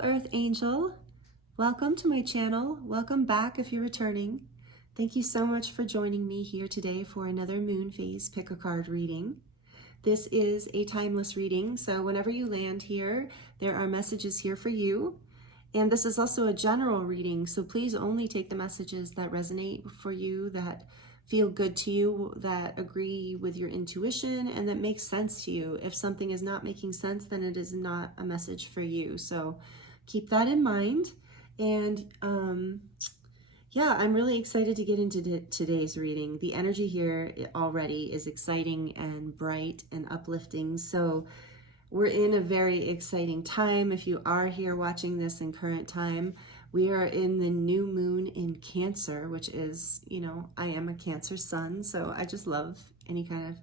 Hello, Earth Angel. Welcome to my channel. Welcome back if you're returning. Thank you so much for joining me here today for another moon phase pick a card reading. This is a timeless reading, so whenever you land here, there are messages here for you. And this is also a general reading, so please only take the messages that resonate for you, that feel good to you, that agree with your intuition, and that makes sense to you. If something is not making sense, then it is not a message for you. So keep that in mind. And yeah, I'm really excited to get into today's reading. The energy here already is exciting and bright and uplifting. So we're in a very exciting time. If you are here watching this in current time, we are in the new moon in Cancer, which is, you know, I am a Cancer sun, so I just love any kind of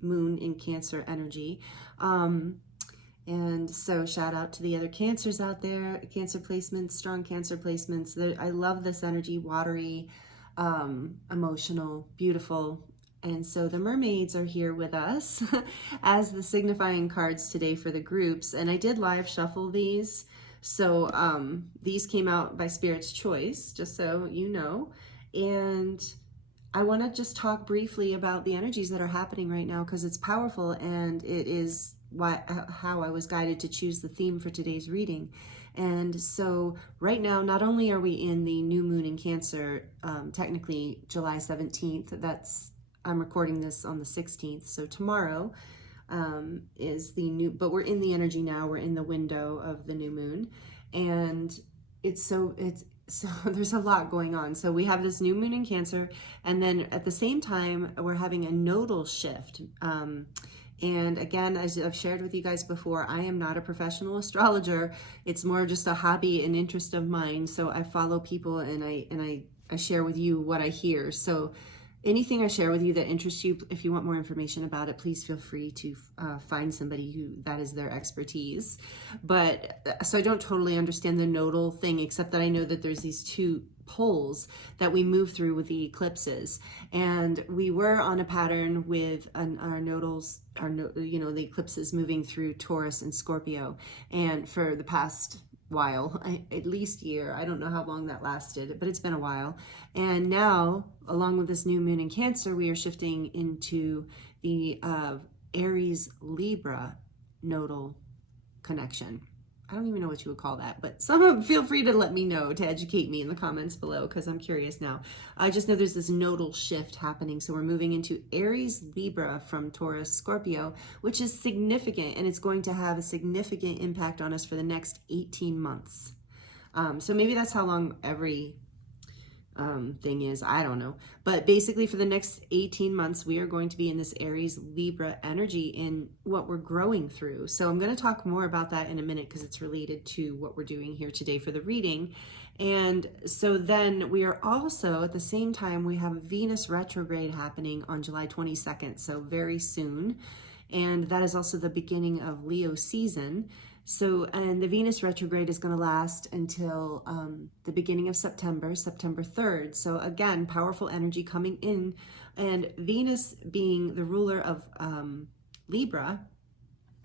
moon in Cancer energy. And so shout out to the other Cancers out there, Cancer placements, strong Cancer placements. I love this energy, watery, emotional, beautiful. And so the Mermaids are here with us as the signifying cards today for the groups. And I did live shuffle these. So these came out by Spirit's choice, just so you know. And I want to just talk briefly about the energies that are happening right now because it's powerful, and it is how I was guided to choose the theme for today's reading. And so right now, not only are we in the new moon in Cancer, technically July 17th, I'm recording this on the 16th, so tomorrow is the new, but we're in the energy now, we're in the window of the new moon, and so there's a lot going on. So we have this new moon in Cancer, and then at the same time, we're having a nodal shift. And again, as I've shared with you guys before, I am not a professional astrologer. It's more just a hobby and interest of mine. So I follow people and I share with you what I hear. So anything I share with you that interests you, if you want more information about it, please feel free to find somebody who that is their expertise. But so I don't totally understand the nodal thing, except that I know that there's these two poles that we move through with the eclipses. And we were on a pattern with our nodals, the eclipses moving through Taurus and Scorpio. And for the past while, at least year, I don't know how long that lasted, but it's been a while. And now, along with this new moon in Cancer, we are shifting into the Aries Libra nodal connection. I don't even know what you would call that, but feel free to let me know, to educate me in the comments below, because I'm curious now. I just know there's this nodal shift happening. So we're moving into Aries Libra from Taurus Scorpio, which is significant, and it's going to have a significant impact on us for the next 18 months. So maybe that's how long every thing is, I don't know. But basically for the next 18 months, we are going to be in this Aries Libra energy in what we're growing through. So I'm going to talk more about that in a minute because it's related to what we're doing here today for the reading. And so then we are also, at the same time, we have Venus retrograde happening on July 22nd, so very soon. And that is also the beginning of Leo season. So, and the Venus retrograde is going to last until the beginning of September 3rd. So again, powerful energy coming in, and Venus being the ruler of Libra,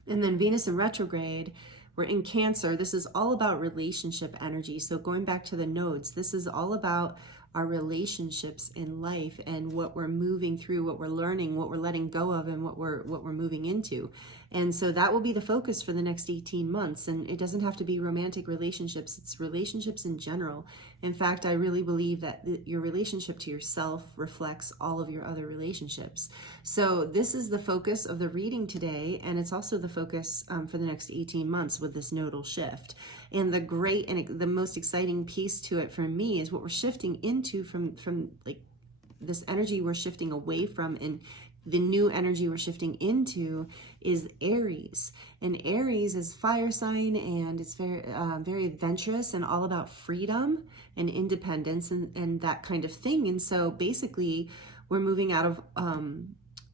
and then Venus in retrograde, we're in Cancer. This is all about relationship energy. So going back to the nodes, this is all about our relationships in life and what we're moving through, what we're learning, what we're letting go of, and what we're moving into. And so that will be the focus for the next 18 months. And it doesn't have to be romantic relationships, it's relationships in general. In fact, I really believe that your relationship to yourself reflects all of your other relationships. So this is the focus of the reading today, and it's also the focus for the next 18 months with this nodal shift. And the great and the most exciting piece to it for me is what we're shifting into from like this energy we're shifting away from, and the new energy we're shifting into is Aries. And Aries is fire sign, and it's very adventurous and all about freedom and independence and that kind of thing. And so basically we're moving out of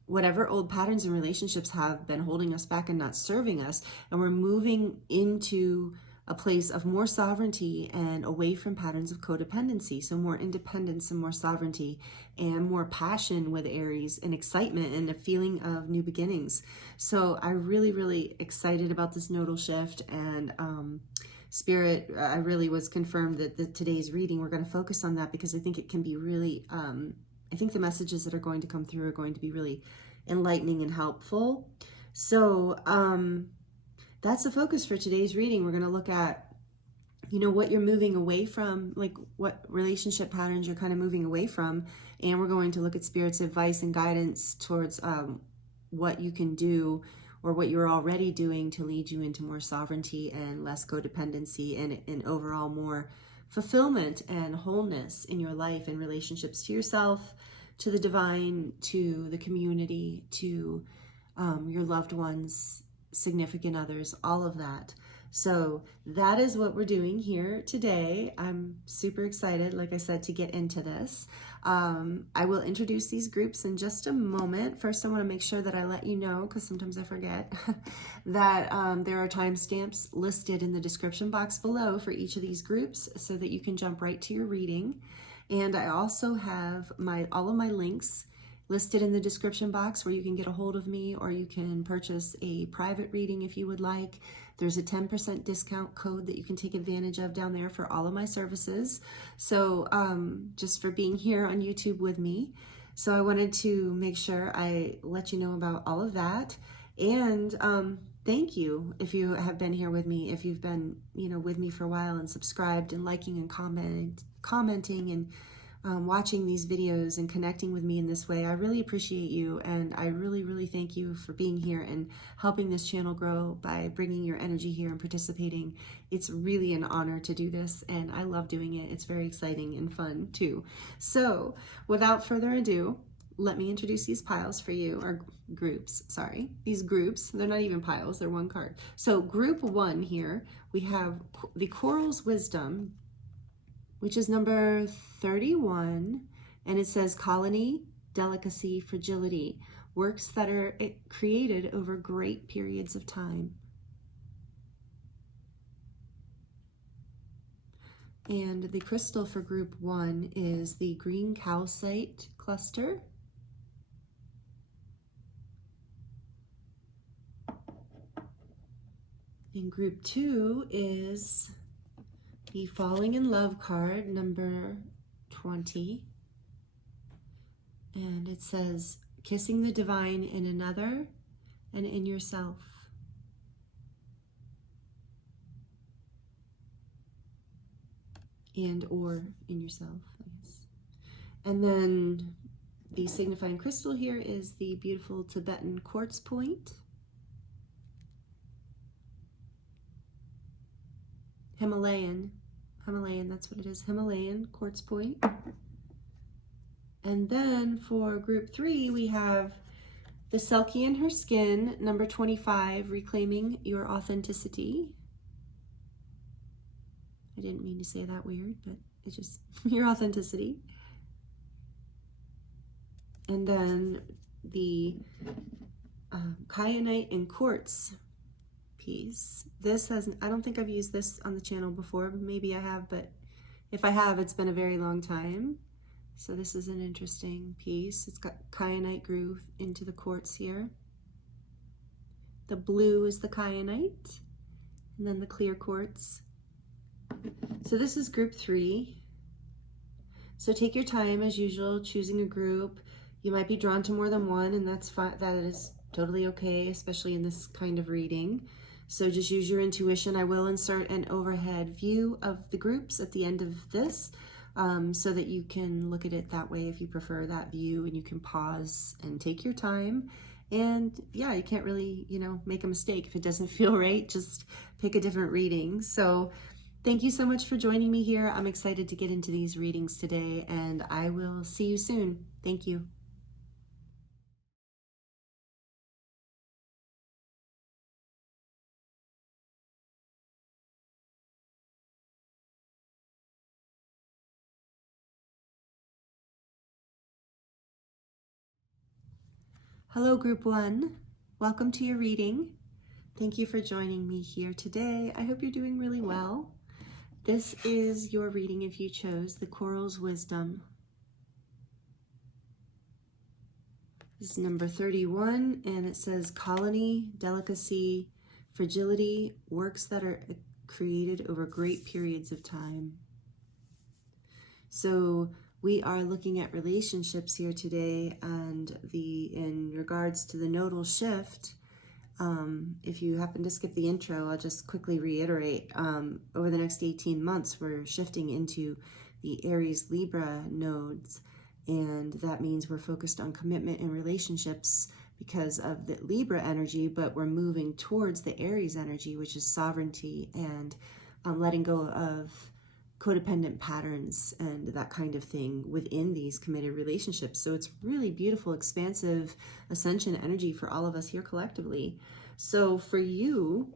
whatever old patterns and relationships have been holding us back and not serving us, and we're moving into a place of more sovereignty and away from patterns of codependency. So more independence and more sovereignty and more passion with Aries, and excitement and a feeling of new beginnings. So I'm really, really excited about this nodal shift, and Spirit, I really was confirmed that today's reading, we're going to focus on that because I think it can be really, I think the messages that are going to come through are going to be really enlightening and helpful. So that's the focus for today's reading. We're going to look at, you know, what you're moving away from, like what relationship patterns you're kind of moving away from. And we're going to look at Spirit's advice and guidance towards what you can do or what you're already doing to lead you into more sovereignty and less codependency and overall more fulfillment and wholeness in your life and relationships to yourself, to the divine, to the community, to your loved ones, significant others, all of that. So that is what we're doing here today. I'm super excited, like I said, to get into this. I will introduce these groups in just a moment. First, I want to make sure that I let you know, because sometimes I forget, that there are timestamps listed in the description box below for each of these groups so that you can jump right to your reading. And I also have all of my links listed in the description box where you can get a hold of me, or you can purchase a private reading if you would like. There's a 10% discount code that you can take advantage of down there for all of my services. So just for being here on YouTube with me. So I wanted to make sure I let you know about all of that. And thank you if you have been here with me, if you've been, you know, with me for a while and subscribed and liking and commenting and watching these videos and connecting with me in this way. I really appreciate you, and I really, really thank you for being here and helping this channel grow by bringing your energy here and participating. It's really an honor to do this, and I love doing it. It's very exciting and fun too. So without further ado, let me introduce these piles for you, or groups, sorry. These groups, they're not even piles, they're one card. So group 1 here, we have the Coral's Wisdom, which is number 31, and it says colony, delicacy, fragility, works that are created over great periods of time. And the crystal for group 1 is the green calcite cluster. And group 2 is the Falling in Love card, number 20. And it says, kissing the divine in another and in yourself. And or in yourself, I guess. And then the signifying crystal here is the beautiful Tibetan quartz point. Himalayan, that's what it is, Himalayan quartz point. And then for group 3, we have the Selkie in her skin, number 25, reclaiming your authenticity. I didn't mean to say that weird, but it's just your authenticity. And then the Kyanite and Quartz piece. This has, I don't think I've used this on the channel before. Maybe I have, but if I have, it's been a very long time. So this is an interesting piece. It's got kyanite groove into the quartz here. The blue is the kyanite, and then the clear quartz. So this is group 3. So take your time as usual, choosing a group. You might be drawn to more than one, and that's fine. That is totally okay, especially in this kind of reading. So just use your intuition. I will insert an overhead view of the groups at the end of this so that you can look at it that way if you prefer that view, and you can pause and take your time. And yeah, you can't really, you know, make a mistake. If it doesn't feel right, just pick a different reading. So thank you so much for joining me here. I'm excited to get into these readings today, and I will see you soon. Thank you. Hello, Group 1. Welcome to your reading. Thank you for joining me here today. I hope you're doing really well. This is your reading if you chose the Coral's Wisdom. This is number 31, and it says colony, delicacy, fragility, works that are created over great periods of time. So we are looking at relationships here today, and in regards to the nodal shift, if you happen to skip the intro, I'll just quickly reiterate, over the next 18 months, we're shifting into the Aries Libra nodes, and that means we're focused on commitment and relationships because of the Libra energy, but we're moving towards the Aries energy, which is sovereignty and letting go of codependent patterns and that kind of thing within these committed relationships. So it's really beautiful, expansive ascension energy for all of us here collectively. So for you,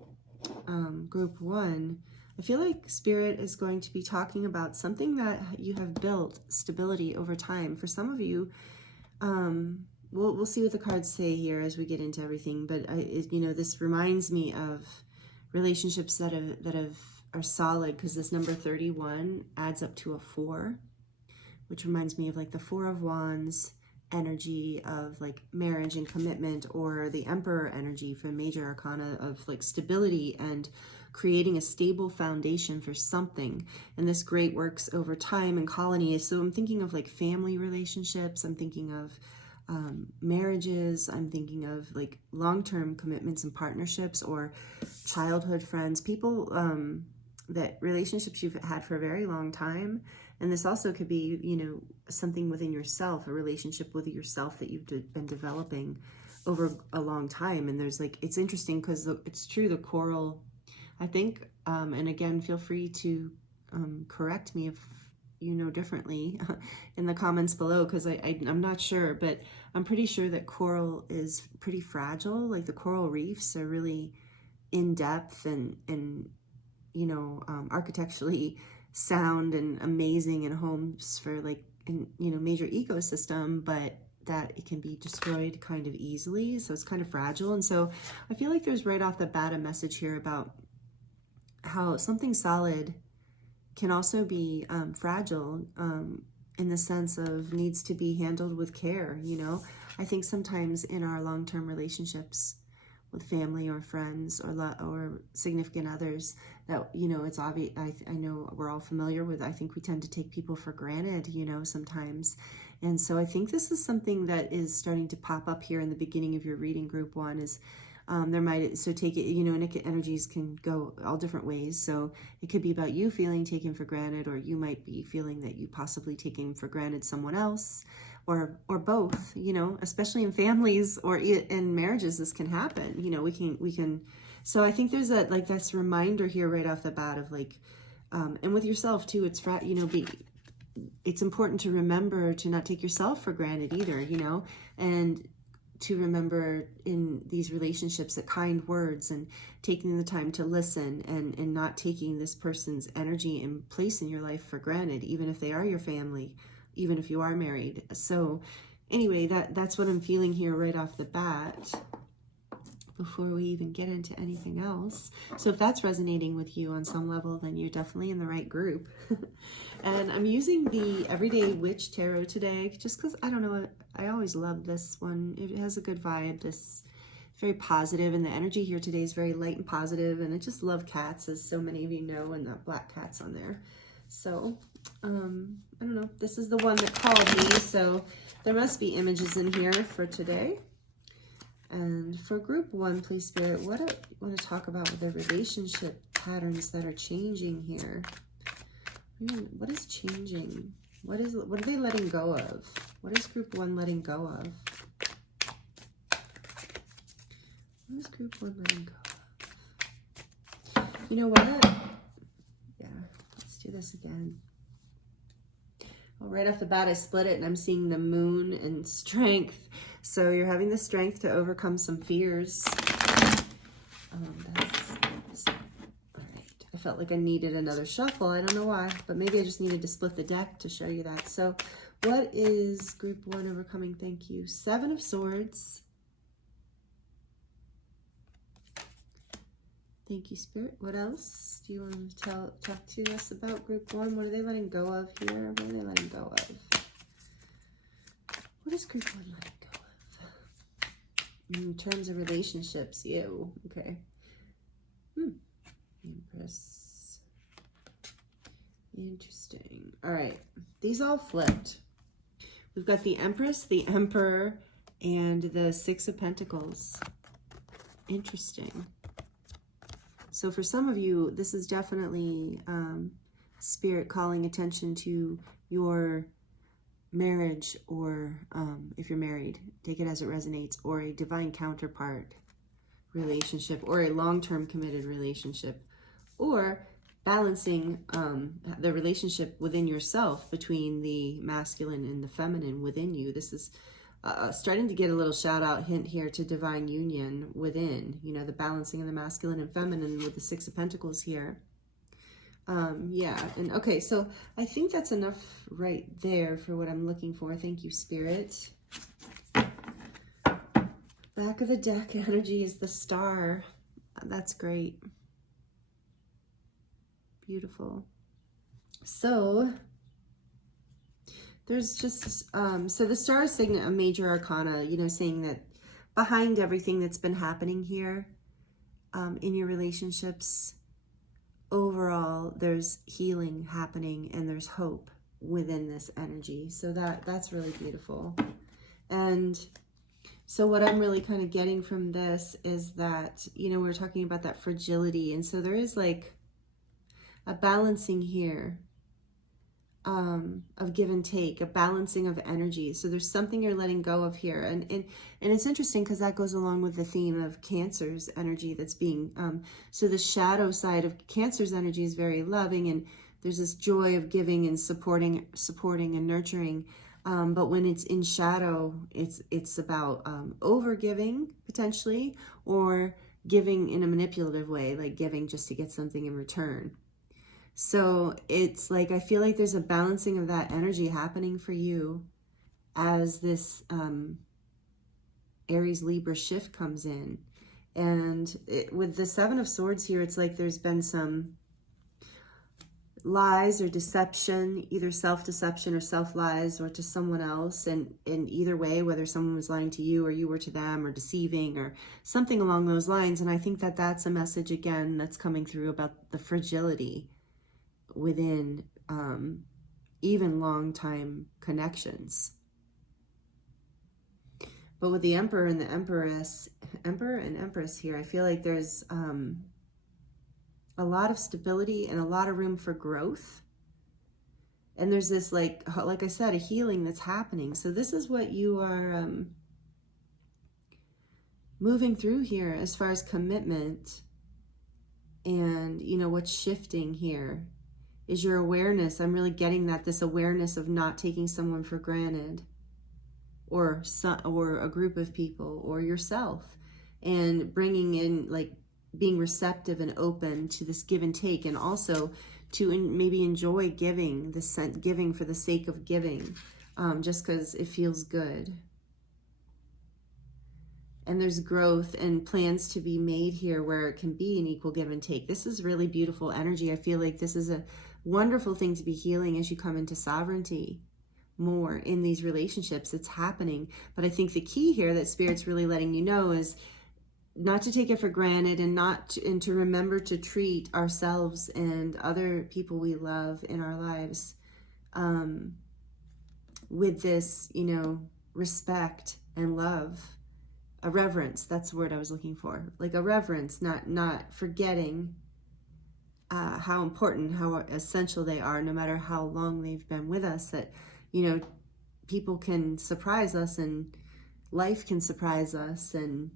group 1, I feel like Spirit is going to be talking about something that you have built stability over time. For some of you, we'll see what the cards say here as we get into everything. But this reminds me of relationships that are solid, because this number 31 adds up to a 4, which reminds me of like the 4 of Wands energy of like marriage and commitment, or the Emperor energy from Major Arcana of like stability and creating a stable foundation for something. And this great works over time and colony. So I'm thinking of like family relationships. I'm thinking of marriages. I'm thinking of like long-term commitments and partnerships, or childhood friends, people, that relationships you've had for a very long time. And this also could be, something within yourself, a relationship with yourself that you've been developing over a long time. And there's like, it's interesting because it's true, the coral, I think, and again, feel free to correct me if you know differently in the comments below, because I'm not sure, but I'm pretty sure that coral is pretty fragile. Like the coral reefs are really in depth and architecturally sound and amazing, in homes for like, major ecosystem, but that it can be destroyed kind of easily. So it's kind of fragile. And so I feel like there's right off the bat a message here about how something solid can also be fragile, in the sense of needs to be handled with care. I think sometimes in our long-term relationships with family or friends or significant others, that it's obvious. I know we're all familiar with. I think we tend to take people for granted, sometimes, and so I think this is something that is starting to pop up here in the beginning of your reading, group 1. Is take it. And energies can go all different ways. So it could be about you feeling taken for granted, or you might be feeling that you possibly taking for granted someone else. Or both, especially in families or in marriages, this can happen. We can. So I think there's this reminder here right off the bat of like, and with yourself too. It's important to remember to not take yourself for granted either. And to remember in these relationships that kind words and taking the time to listen and not taking this person's energy and place in your life for granted, even if they are your family, even if you are married. So anyway, that's what I'm feeling here right off the bat before we even get into anything else. So if that's resonating with you on some level, then you're definitely in the right group. And I'm using the Everyday Witch Tarot today just because, I don't know, I always love this one. It has a good vibe. This very positive, and the energy here today is very light and positive. And I just love cats, as so many of you know, and that black cat's on there. So I don't know, this is the one that called me, so there must be images in here for today. And for group 1, please, Spirit, what I want to talk about with the relationship patterns that are changing here. What is changing? What are they letting go of? What is group 1 letting go of? What is group 1 letting go of? You know what? Yeah, let's do this again. Well, right off the bat, I split it, and I'm seeing the moon and strength. So you're having the strength to overcome some fears. All right. I felt like I needed another shuffle. I don't know why, but maybe I just needed to split the deck to show you that. So what is group 1 overcoming? Thank you. 7 of Swords. Thank you, Spirit. What else do you want to talk to us about group 1? What are they letting go of here? What are they letting go of? What is group 1 letting go of? In terms of relationships, you. Okay. Empress. Interesting. All right. These all flipped. We've got the Empress, the Emperor, and the Six of Pentacles. Interesting. So for some of you, this is definitely Spirit calling attention to your marriage, or if you're married, take it as it resonates, or a divine counterpart relationship, or a long-term committed relationship, or balancing the relationship within yourself between the masculine and the feminine within you. This is starting to get a little shout out hint here to divine union within, you know, the balancing of the masculine and feminine with the Six of Pentacles here. Yeah, and okay, so I think that's enough right there for what I'm looking for. Thank you, Spirit. Back of the deck energy is the Star. That's great. Beautiful. So there's just, so the Star is signet a major arcana, you know, saying that behind everything that's been happening here in your relationships, overall, there's healing happening and there's hope within this energy. So that's really beautiful. And so what I'm really kind of getting from this is that, you know, we were talking about that fragility. And so there is like a balancing here of give and take, a balancing of energy. So there's something you're letting go of here. And it's interesting because that goes along with the theme of Cancer's energy that's being, so the shadow side of Cancer's energy is very loving, and there's this joy of giving and supporting and nurturing. But when it's in shadow, it's about over giving potentially, or giving in a manipulative way, like giving just to get something in return. So it's like, I feel like there's a balancing of that energy happening for you as this Aries Libra shift comes in. And with the Seven of Swords here, it's like there's been some lies or deception, either self-deception or self-lies, or to someone else. And in either way, whether someone was lying to you or you were to them, or deceiving or something along those lines. And I think that that's a message, again, that's coming through about the fragility within even long time connections. But with the Emperor and the Empress here, I feel like there's a lot of stability and a lot of room for growth. And there's this, like I said, a healing that's happening. So this is what you are moving through here as far as commitment. And, you know, what's shifting here is your awareness. I'm really getting that, this awareness of not taking someone for granted, or a group of people, or yourself, and bringing in, like, being receptive and open to this give and take, and also to maybe enjoy giving for the sake of giving, just because it feels good. And there's growth and plans to be made here where it can be an equal give and take. This is really beautiful energy. I feel like this is a wonderful thing to be healing as you come into sovereignty more in these relationships. It's happening. But I think the key here that Spirit's really letting you know is not to take it for granted, and to remember to treat ourselves and other people we love in our lives with this, you know, respect and love. A reverence, that's the word I was looking for. Like a reverence, not forgetting how important, how essential they are, no matter how long they've been with us. That, you know, people can surprise us, and life can surprise us, and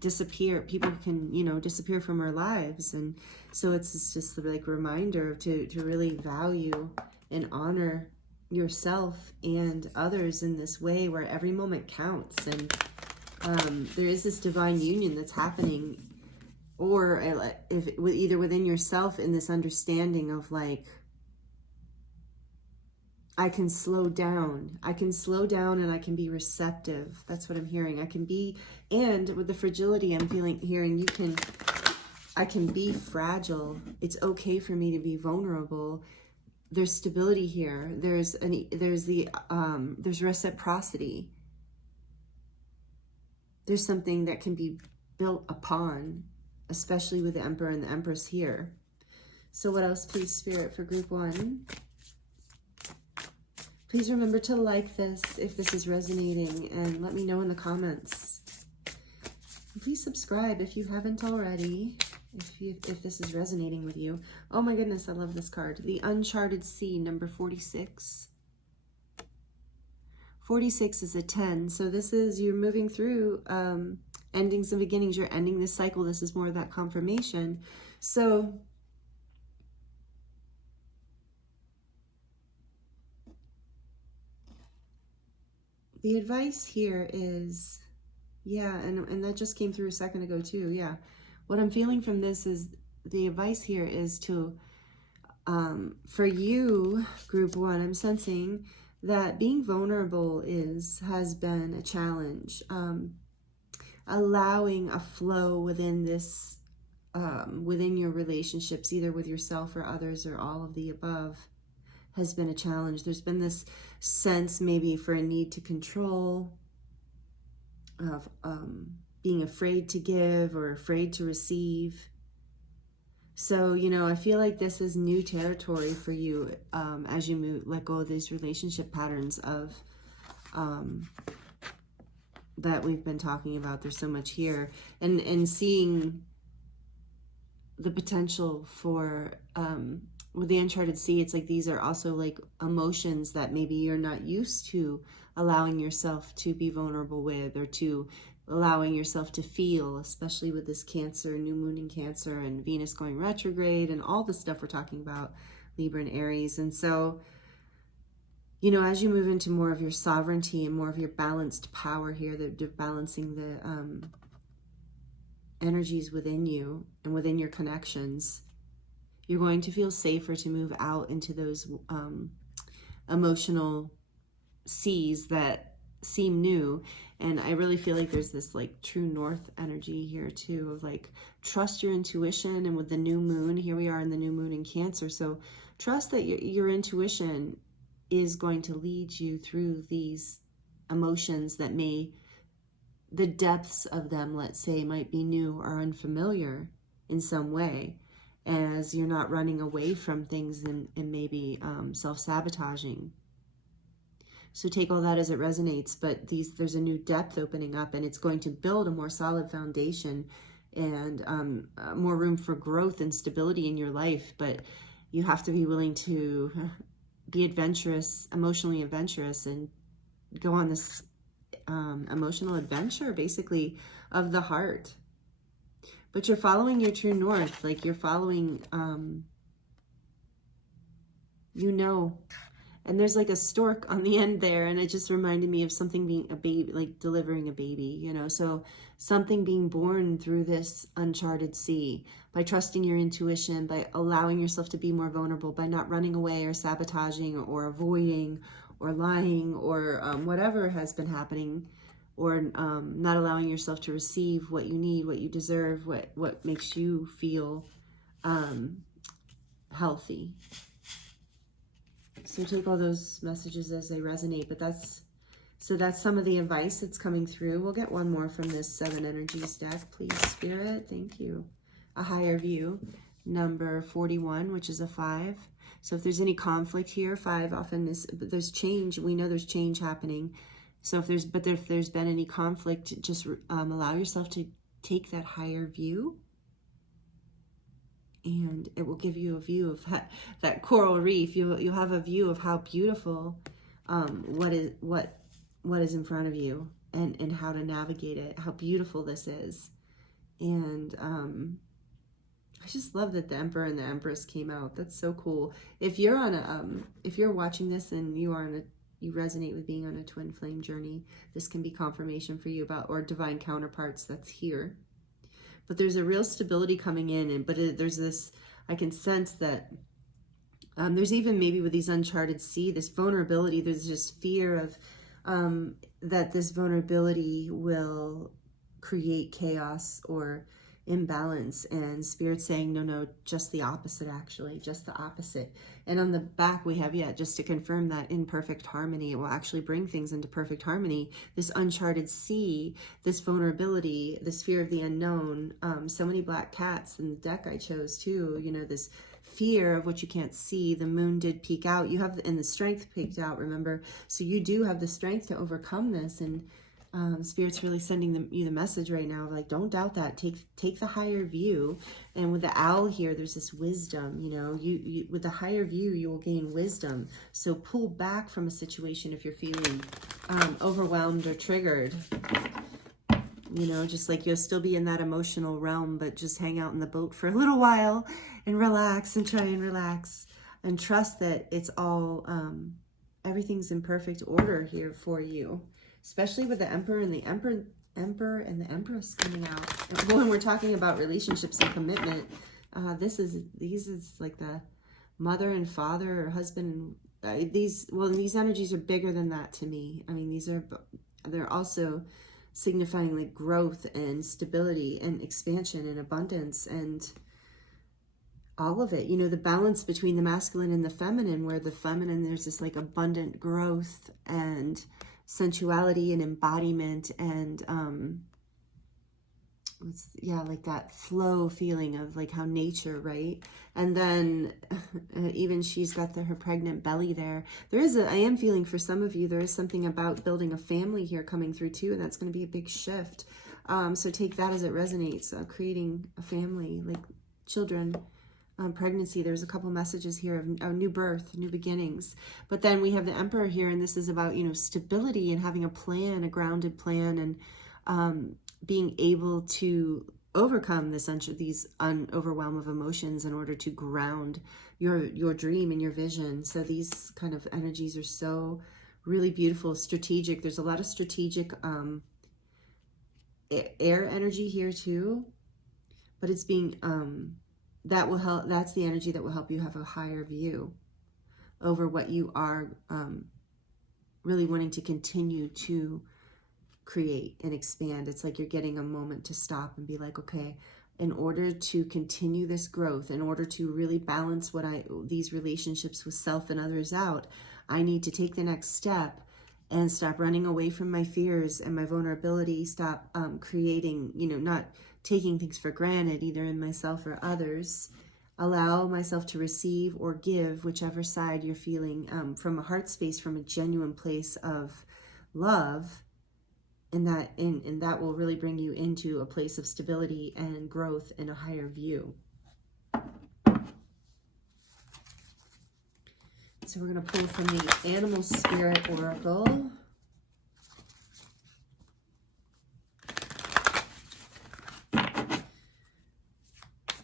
disappear. People can, you know, disappear from our lives. And so it's just like a reminder to really value and honor yourself and others in this way, where every moment counts. And there is this divine union that's happening, or either within yourself, in this understanding of, like, I can slow down and I can be receptive. That's what I'm hearing. I can be, and with the fragility I'm hearing, I can be fragile. It's okay for me to be vulnerable. There's stability here. There's reciprocity. There's something that can be built upon, especially with the Emperor and the Empress here. So what else, please, Spirit, for group 1? Please remember to like this if this is resonating, and let me know in the comments. And please subscribe if you haven't already, if this is resonating with you. Oh my goodness, I love this card. The Uncharted Sea, number 46. 46 is a 10. So this is, you're moving through endings and beginnings. You're ending this cycle. This is more of that confirmation. So the advice here is, yeah, and that just came through a second ago too. Yeah. What I'm feeling from this is the advice here is to, for you, group 1, I'm sensing that being vulnerable has been a challenge. Allowing a flow within this, within your relationships, either with yourself or others or all of the above, has been a challenge. There's been this sense maybe for a need to control, of being afraid to give or afraid to receive. So, you know, I feel like this is new territory for you as you let go of these relationship patterns of that we've been talking about. There's so much here, and seeing the potential for with the Uncharted Sea. It's like these are also like emotions that maybe you're not used to allowing yourself to be vulnerable with, or to allowing yourself to feel, especially with this Cancer, new moon in Cancer, and Venus going retrograde, and all the stuff we're talking about, Libra and Aries. And so, you know, as you move into more of your sovereignty and more of your balanced power here, that you're balancing the energies within you and within your connections, you're going to feel safer to move out into those emotional seas that seem new. And I really feel like there's this like true north energy here too, of like, trust your intuition. And with the new moon, here we are in the new moon in Cancer. So trust that your intuition is going to lead you through these emotions that the depths of them, let's say, might be new or unfamiliar in some way, as you're not running away from things and maybe self-sabotaging. So take all that as it resonates, but there's a new depth opening up, and it's going to build a more solid foundation and more room for growth and stability in your life. But you have to be willing to be adventurous, emotionally adventurous, and go on this emotional adventure, basically, of the heart. But you're following your true north, like you're following, you know. And there's like a stork on the end there, and it just reminded me of something being a baby, like delivering a baby, you know. So something being born through this uncharted sea, by trusting your intuition, by allowing yourself to be more vulnerable, by not running away or sabotaging or avoiding or lying or whatever has been happening, or not allowing yourself to receive what you need, what you deserve, what makes you feel healthy. So take all those messages as they resonate, but that's some of the advice that's coming through. We'll get one more from this 7 Energies deck, please, Spirit. Thank you. A higher view, number 41, which is a 5. So if there's any conflict here, 5 often is, there's change. We know there's change happening. So if there's been any conflict, just allow yourself to take that higher view, and it will give you a view of that coral reef. You'll have a view of how beautiful what is in front of you, and how to navigate it, how beautiful this is. And I just love that the Emperor and the Empress came out. That's so cool. If you're on if you're watching this and you resonate with being on a twin flame journey, this can be confirmation for you about, or divine counterparts that's here. But there's a real stability coming in, there's this, I can sense that there's even maybe with these uncharted sea, this vulnerability, there's just fear of that this vulnerability will create chaos or imbalance, and Spirit saying, no, just the opposite, actually, just the opposite. And on the back we have, just to confirm that in perfect harmony, it will actually bring things into perfect harmony. This uncharted sea, this vulnerability, this fear of the unknown, so many black cats in the deck I chose too, you know, this fear of what you can't see. The moon did peak out. You have, and the strength peaked out, remember? So you do have the strength to overcome this. And Spirit's really sending you the message right now, like, don't doubt that. Take the higher view. And with the owl here, there's this wisdom, you know, you with the higher view, you will gain wisdom. So pull back from a situation if you're feeling overwhelmed or triggered. You know, just like you'll still be in that emotional realm, but just hang out in the boat for a little while and relax and try and relax and trust that it's all, everything's in perfect order here for you, especially with the Emperor and the Emperor and the Empress coming out. When we're talking about relationships and commitment, these is like the mother and father or husband. These energies are bigger than that to me. I mean, they're also signifying like growth and stability and expansion and abundance and all of it. You know, the balance between the masculine and the feminine, where the feminine, there's this like abundant growth and sensuality and embodiment and like that flow feeling of like how nature, right? And then even she's got her pregnant belly there. I am feeling for some of you, there is something about building a family here coming through too, and that's going to be a big shift. So take that as it resonates, creating a family, like children, pregnancy. There's a couple messages here of new birth, new beginnings. But then we have the Emperor here, and this is about, you know, stability and having a plan, a grounded plan, and being able to overcome these overwhelm of emotions in order to ground your dream and your vision. So these kind of energies are so really beautiful, strategic. There's a lot of strategic air energy here too, but it's being that will help. That's the energy that will help you have a higher view over what you are really wanting to continue to create and expand. It's like you're getting a moment to stop and be like, okay, in order to continue this growth, in order to really balance these relationships with self and others out, I need to take the next step and stop running away from my fears and my vulnerability, stop creating, you know, not taking things for granted, either in myself or others, allow myself to receive or give, whichever side you're feeling, from a heart space, from a genuine place of love. And that will really bring you into a place of stability and growth and a higher view. So we're going to pull from the Animal Spirit Oracle.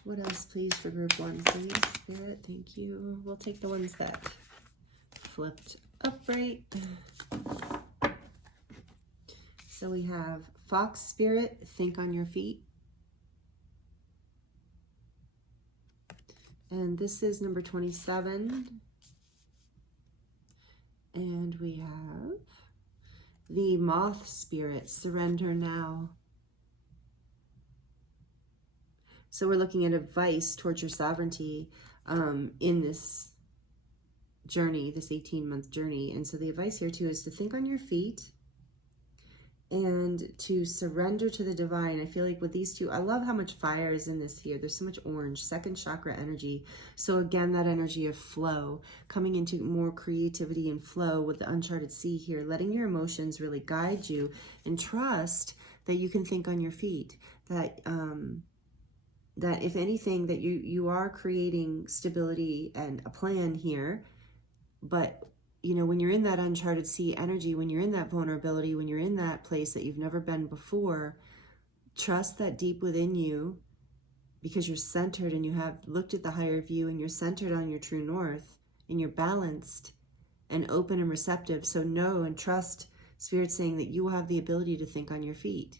What else, please, for group one, please, Spirit? Thank you. We'll take the ones that flipped upright. So we have Fox Spirit, think on your feet. And this is number 27. And we have the Moth Spirit, surrender now. So we're looking at advice towards your sovereignty in this journey, this 18-month journey. And so the advice here too is to think on your feet and to surrender to the divine. I feel like with these two, I love how much fire is in this here. There's so much orange, second chakra energy. So again, that energy of flow, coming into more creativity and flow with the uncharted sea here, letting your emotions really guide you, and trust that you can think on your feet, that that if anything, that you are creating stability and a plan here. But you know, when you're in that uncharted sea energy, when you're in that vulnerability, when you're in that place that you've never been before, trust that deep within you, because you're centered and you have looked at the higher view and you're centered on your true north and you're balanced and open and receptive. So know and trust Spirit saying that you will have the ability to think on your feet.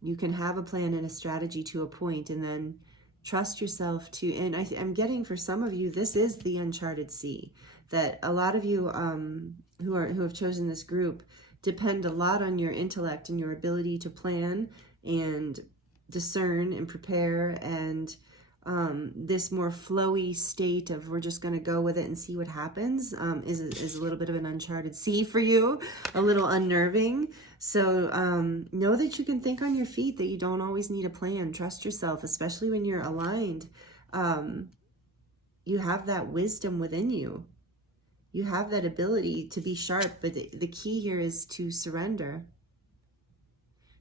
You can have a plan and a strategy to a point, and then trust yourself to, and I'm getting for some of you, this is the uncharted sea. That a lot of you who have chosen this group depend a lot on your intellect and your ability to plan and discern and prepare, and this more flowy state of we're just going to go with it and see what happens is a little bit of an uncharted sea for you, a little unnerving. So know that you can think on your feet, that you don't always need a plan. Trust yourself, especially when you're aligned. you have that wisdom within you. You have that ability to be sharp, but the key here is to surrender.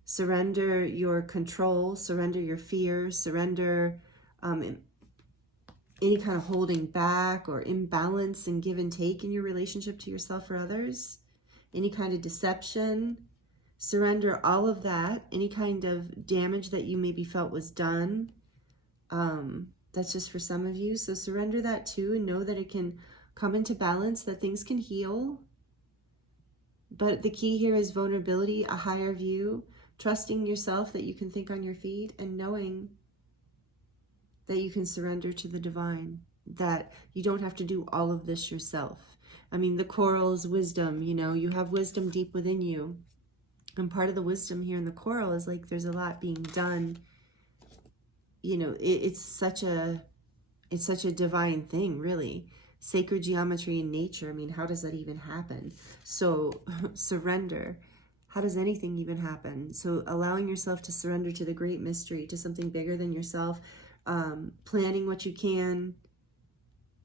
Surrender your control, surrender your fears, surrender any kind of holding back or imbalance and give and take in your relationship to yourself or others, any kind of deception. Surrender all of that, any kind of damage that you maybe felt was done. That's just for some of you. So surrender that too, and know that it can come into balance, that things can heal. But the key here is vulnerability, a higher view, trusting yourself that you can think on your feet, and knowing that you can surrender to the divine, that you don't have to do all of this yourself. I mean, the coral is wisdom, you know, you have wisdom deep within you. And part of the wisdom here in the coral is like there's a lot being done. You know, it's such a divine thing, really. Sacred geometry in nature. I mean, how does that even happen? So surrender. How does anything even happen? So allowing yourself to surrender to the great mystery, to something bigger than yourself, planning what you can,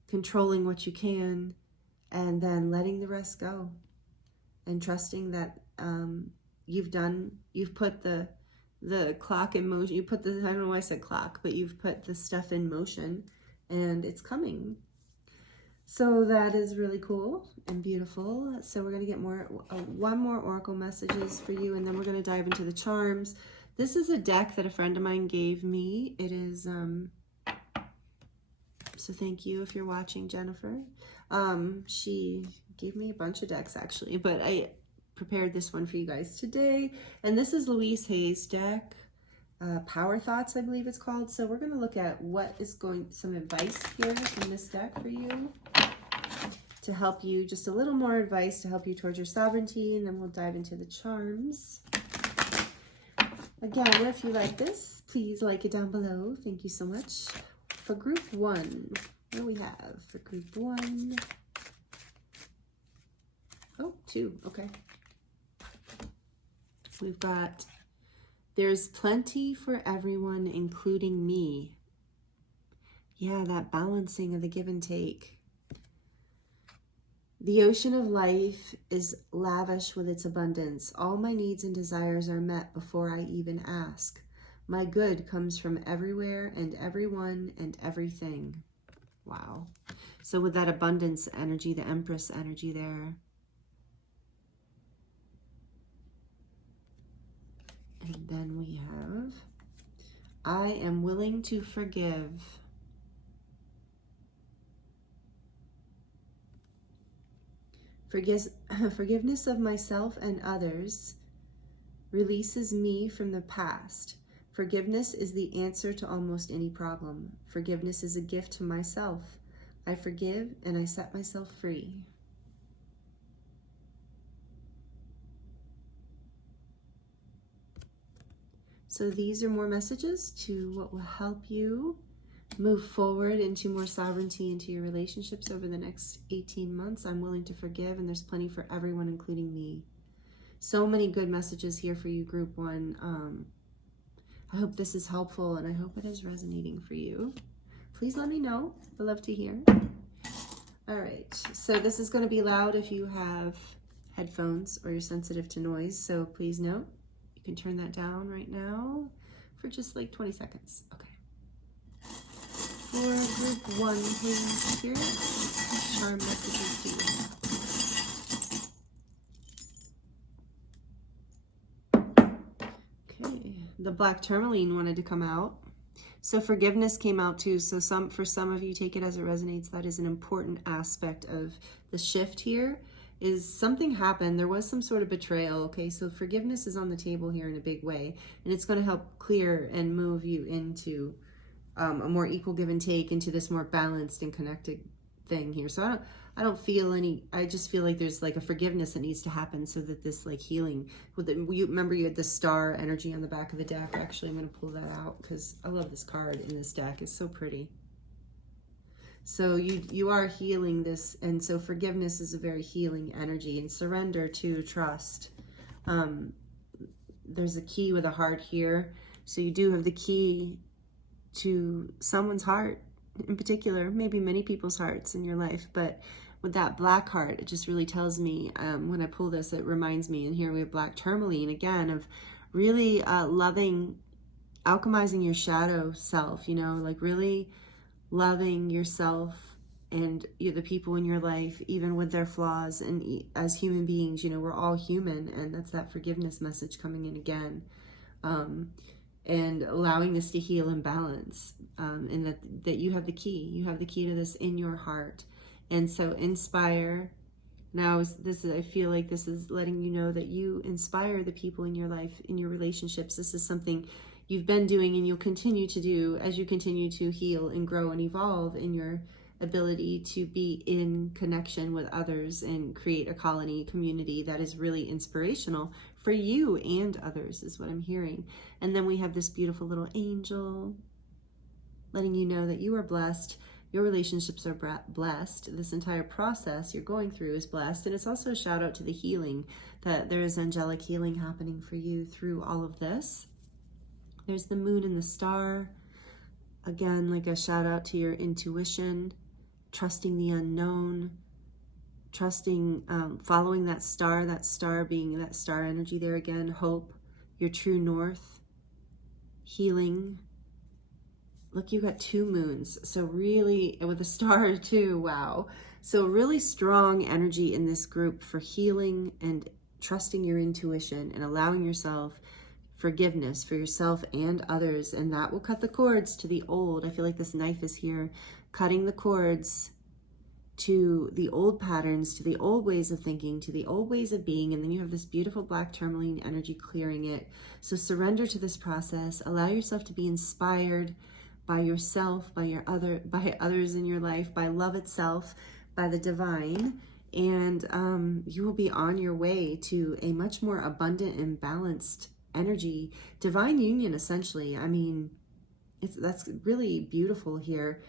controlling what you can, and then letting the rest go. And trusting that you've put the clock in motion. You put I don't know why I said clock, but you've put the stuff in motion, and it's coming. So that is really cool and beautiful. So we're going to get one more oracle messages for you, and then we're going to dive into the charms. This is a deck that a friend of mine gave me. It is, so thank you if you're watching, Jennifer. She gave me a bunch of decks actually, but I prepared this one for you guys today. And this is Louise Hay's deck, Power Thoughts, I believe it's called. So we're going to look at some advice here from this deck for you to help you, just a little more advice to help you towards your sovereignty, and then we'll dive into the charms. Again, if you like this, please like it down below. Thank you so much. For group one, what do we have for group one? Oh, two, okay. We've got, there's plenty for everyone, including me. Yeah, that balancing of the give and take. The ocean of life is lavish with its abundance. All my needs and desires are met before I even ask. My good comes from everywhere and everyone and everything. Wow. So with that abundance energy, the Empress energy there. And then we have, I am willing to forgive. Forgiveness of myself and others releases me from the past. Forgiveness is the answer to almost any problem. Forgiveness is a gift to myself. I forgive and I set myself free. So these are more messages to what will help you move forward into more sovereignty into your relationships over the next 18 months. I'm willing to forgive, and there's plenty for everyone, including me. So many good messages here for you, group one. I hope this is helpful, and I hope it is resonating for you. Please let me know. I'd love to hear. All right, so this is going to be loud if you have headphones or you're sensitive to noise, so please note, you can turn that down right now for just like 20 seconds. Okay. For group one, please, Spirit, charm messages to you. Okay, the black tourmaline wanted to come out. So forgiveness came out too. So for some of you, take it as it resonates. That is an important aspect of the shift here. Is something happened. There was some sort of betrayal. Okay, so forgiveness is on the table here in a big way, and it's going to help clear and move you into a more equal give and take, into this more balanced and connected thing here. So I don't feel any, I just feel like there's like a forgiveness that needs to happen so that this like healing, you remember you had the star energy on the back of the deck. Actually, I'm going to pull that out because I love this card in this deck. It's so pretty. So you are healing this, and so forgiveness is a very healing energy, and surrender to trust. There's a key with a heart here. So you do have the key to someone's heart, in particular, maybe many people's hearts in your life, but with that black heart, it just really tells me, when I pull this, it reminds me, and here we have black tourmaline again, of really loving, alchemizing your shadow self, like really loving yourself and the people in your life, even with their flaws. And as human beings, we're all human, and that's that forgiveness message coming in again. And allowing this to heal and balance, and that you have the key. You have the key to this in your heart. And so inspire. Now, I feel like this is letting you know that you inspire the people in your life, in your relationships. This is something you've been doing and you'll continue to do as you continue to heal and grow and evolve in your ability to be in connection with others and create a colony community that is really inspirational for you and others, is what I'm hearing. And then we have this beautiful little angel letting you know that you are blessed. Your relationships are blessed. This entire process you're going through is blessed. And it's also a shout out to the healing, that there is angelic healing happening for you through all of this. There's the moon and the star. Again, like a shout out to your intuition, trusting the unknown, trusting, following that star being that star energy there again, hope, your true north, healing. Look, you got 2 moons. So really, with a star too, wow. So really strong energy in this group for healing and trusting your intuition and allowing yourself forgiveness for yourself and others. And that will cut the cords to the old. I feel like this knife is here, cutting the cords to the old patterns, to the old ways of thinking, to the old ways of being. And then you have this beautiful black tourmaline energy clearing it. So surrender to this process. Allow yourself to be inspired by yourself, by others in your life, by love itself, by the divine. And you will be on your way to a much more abundant and balanced energy, divine union, essentially. I mean, that's really beautiful here.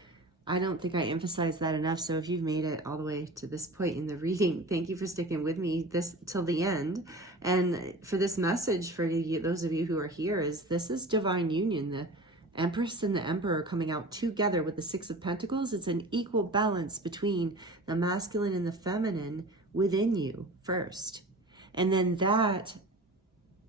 I don't think I emphasize that enough. So if you've made it all the way to this point in the reading, thank you for sticking with me this till the end. And for this message for you, those of you who are here, this is divine union. The Empress and the Emperor coming out together with the 6 of Pentacles. It's an equal balance between the masculine and the feminine within you first. And then that,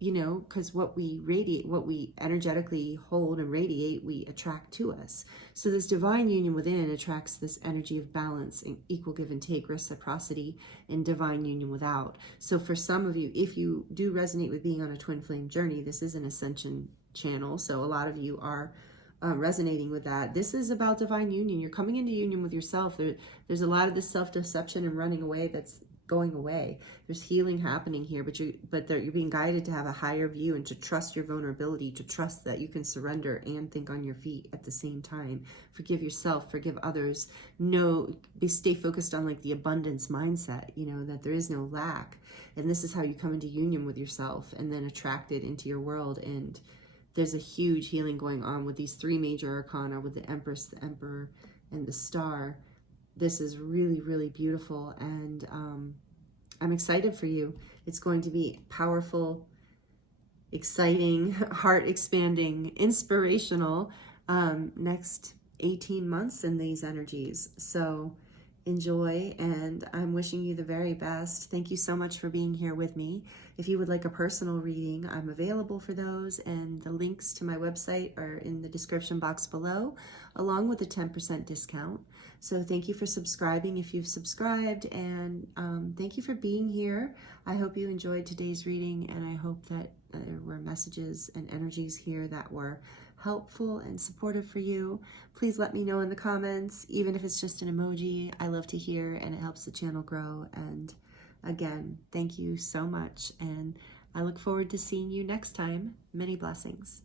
because what we radiate, what we energetically hold and radiate, we attract to us. So this divine union within attracts this energy of balance and equal give and take, reciprocity, and divine union without. So for some of you, if you do resonate with being on a twin flame journey, this is an ascension channel. So a lot of you are resonating with that. This is about divine union. You're coming into union with yourself. There's a lot of this self-deception and running away that's going away. There's healing happening here, but you're being guided to have a higher view and to trust your vulnerability, to trust that you can surrender and think on your feet at the same time. Forgive yourself, forgive others. Stay focused on like the abundance mindset, that there is no lack. And this is how you come into union with yourself and then attract it into your world. And there's a huge healing going on with these 3 major arcana, with the Empress, the Emperor, and the Star. This is really, really beautiful, and I'm excited for you. It's going to be powerful, exciting, heart-expanding, inspirational next 18 months in these energies. So enjoy, and I'm wishing you the very best. Thank you so much for being here with me. If you would like a personal reading, I'm available for those, and the links to my website are in the description box below, along with a 10% discount. So thank you for subscribing if you've subscribed, and thank you for being here. I hope you enjoyed today's reading, and I hope that there were messages and energies here that were helpful and supportive for you. Please let me know in the comments, even if it's just an emoji. I love to hear, and it helps the channel grow. And again, thank you so much, and I look forward to seeing you next time. Many blessings.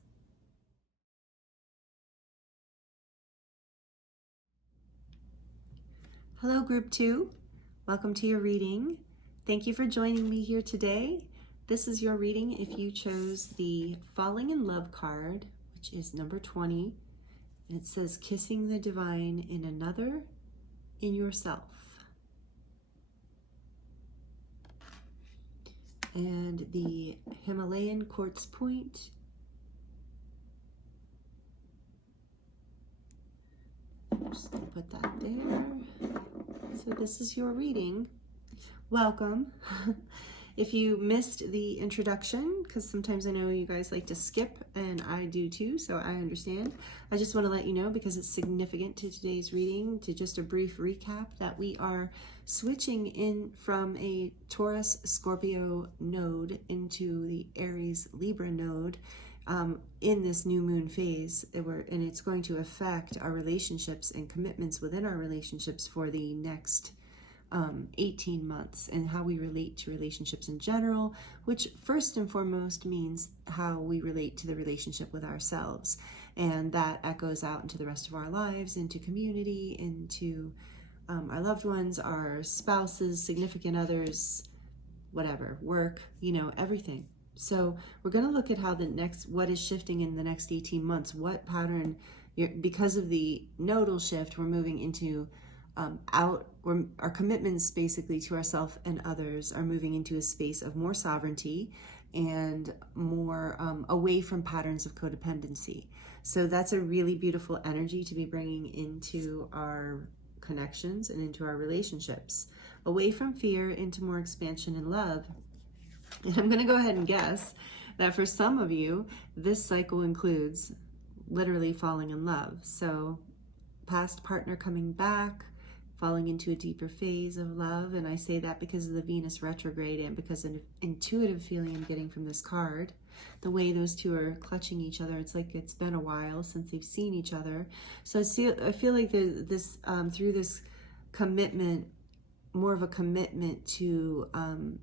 Hello, Group 2. Welcome to your reading. Thank you for joining me here today. This is your reading if you chose the Falling in Love card, which is number 20. And it says, Kissing the Divine in Another, in Yourself. And the Himalayan quartz point Just gonna put that there. So this is your reading. Welcome. If you missed the introduction, because sometimes I know you guys like to skip, and I do too, so I understand. I just want to let you know, because it's significant to today's reading, to just a brief recap, that we are switching in from a Taurus Scorpio node into the Aries Libra node in this new moon phase, and it's going to affect our relationships and commitments within our relationships for the next 18 months, and how we relate to relationships in general, which first and foremost means how we relate to the relationship with ourselves. And that echoes out into the rest of our lives, into community, into our loved ones, our spouses, significant others, whatever, work, everything. So we're going to look at how what is shifting in the next 18 months, what pattern, because of the nodal shift, we're moving into our commitments basically to ourselves and others are moving into a space of more sovereignty and more away from patterns of codependency. So that's a really beautiful energy to be bringing into our connections and into our relationships, away from fear into more expansion and love. And I'm going to go ahead and guess that for some of you, this cycle includes literally falling in love. So past partner coming back, falling into a deeper phase of love. And I say that because of the Venus retrograde and because of an intuitive feeling I'm getting from this card. The way those two are clutching each other, it's like it's been a while since they've seen each other. So I feel like there's this, through this commitment, more of a commitment to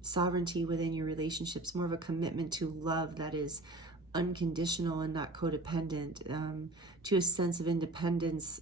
sovereignty within your relationships, more of a commitment to love that is unconditional and not codependent, to a sense of independence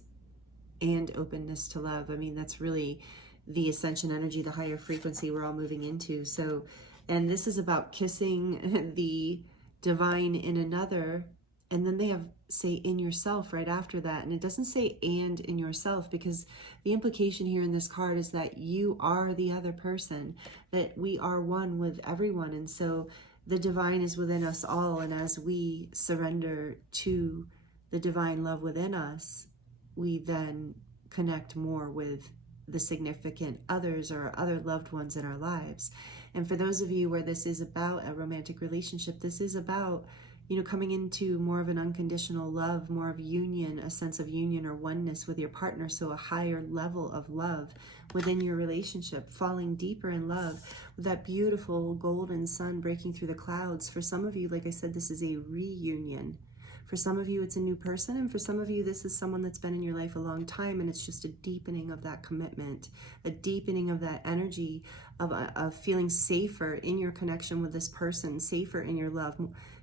and openness to love. I mean, that's really the ascension energy, the higher frequency we're all moving into. So, and this is about kissing the divine in another, and then they have say in yourself right after that. And it doesn't say and in yourself, because the implication here in this card is that you are the other person, that we are one with everyone. And so the divine is within us all, and as we surrender to the divine love within us, we then connect more with the significant others or other loved ones in our lives. And for those of you where this is about a romantic relationship, this is about, coming into more of an unconditional love, more of union, a sense of union or oneness with your partner. So a higher level of love within your relationship, falling deeper in love with that beautiful golden sun breaking through the clouds. For some of you, like I said, this is a reunion. For some of you, it's a new person, and for some of you, this is someone that's been in your life a long time, and it's just a deepening of that commitment, a deepening of that energy of feeling safer in your connection with this person, safer in your love,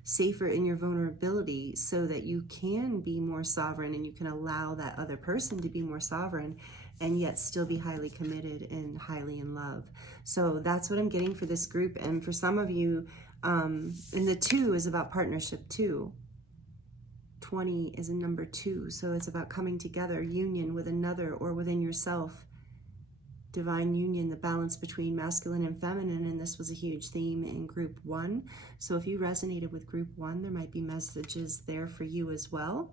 safer in your vulnerability, so that you can be more sovereign and you can allow that other person to be more sovereign and yet still be highly committed and highly in love. So that's what I'm getting for this group. And for some of you, and the 2 is about partnership too. 20 is a number 2, so it's about coming together, union with another or within yourself, divine union, the balance between masculine and feminine. And this was a huge theme in group 1. So if you resonated with group 1, there might be messages there for you as well.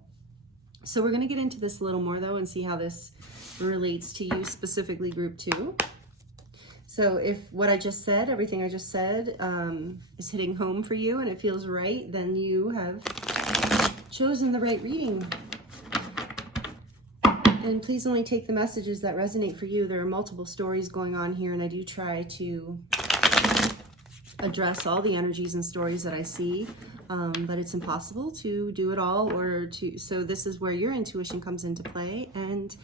So we're going to get into this a little more though and see how this relates to you, specifically group 2. So if what I just said, everything I just said is hitting home for you and it feels right, then you have chosen the right reading. And please only take the messages that resonate for you. There are multiple stories going on here, and I do try to address all the energies and stories that I see, but it's impossible to do it all, so this is where your intuition comes into play. And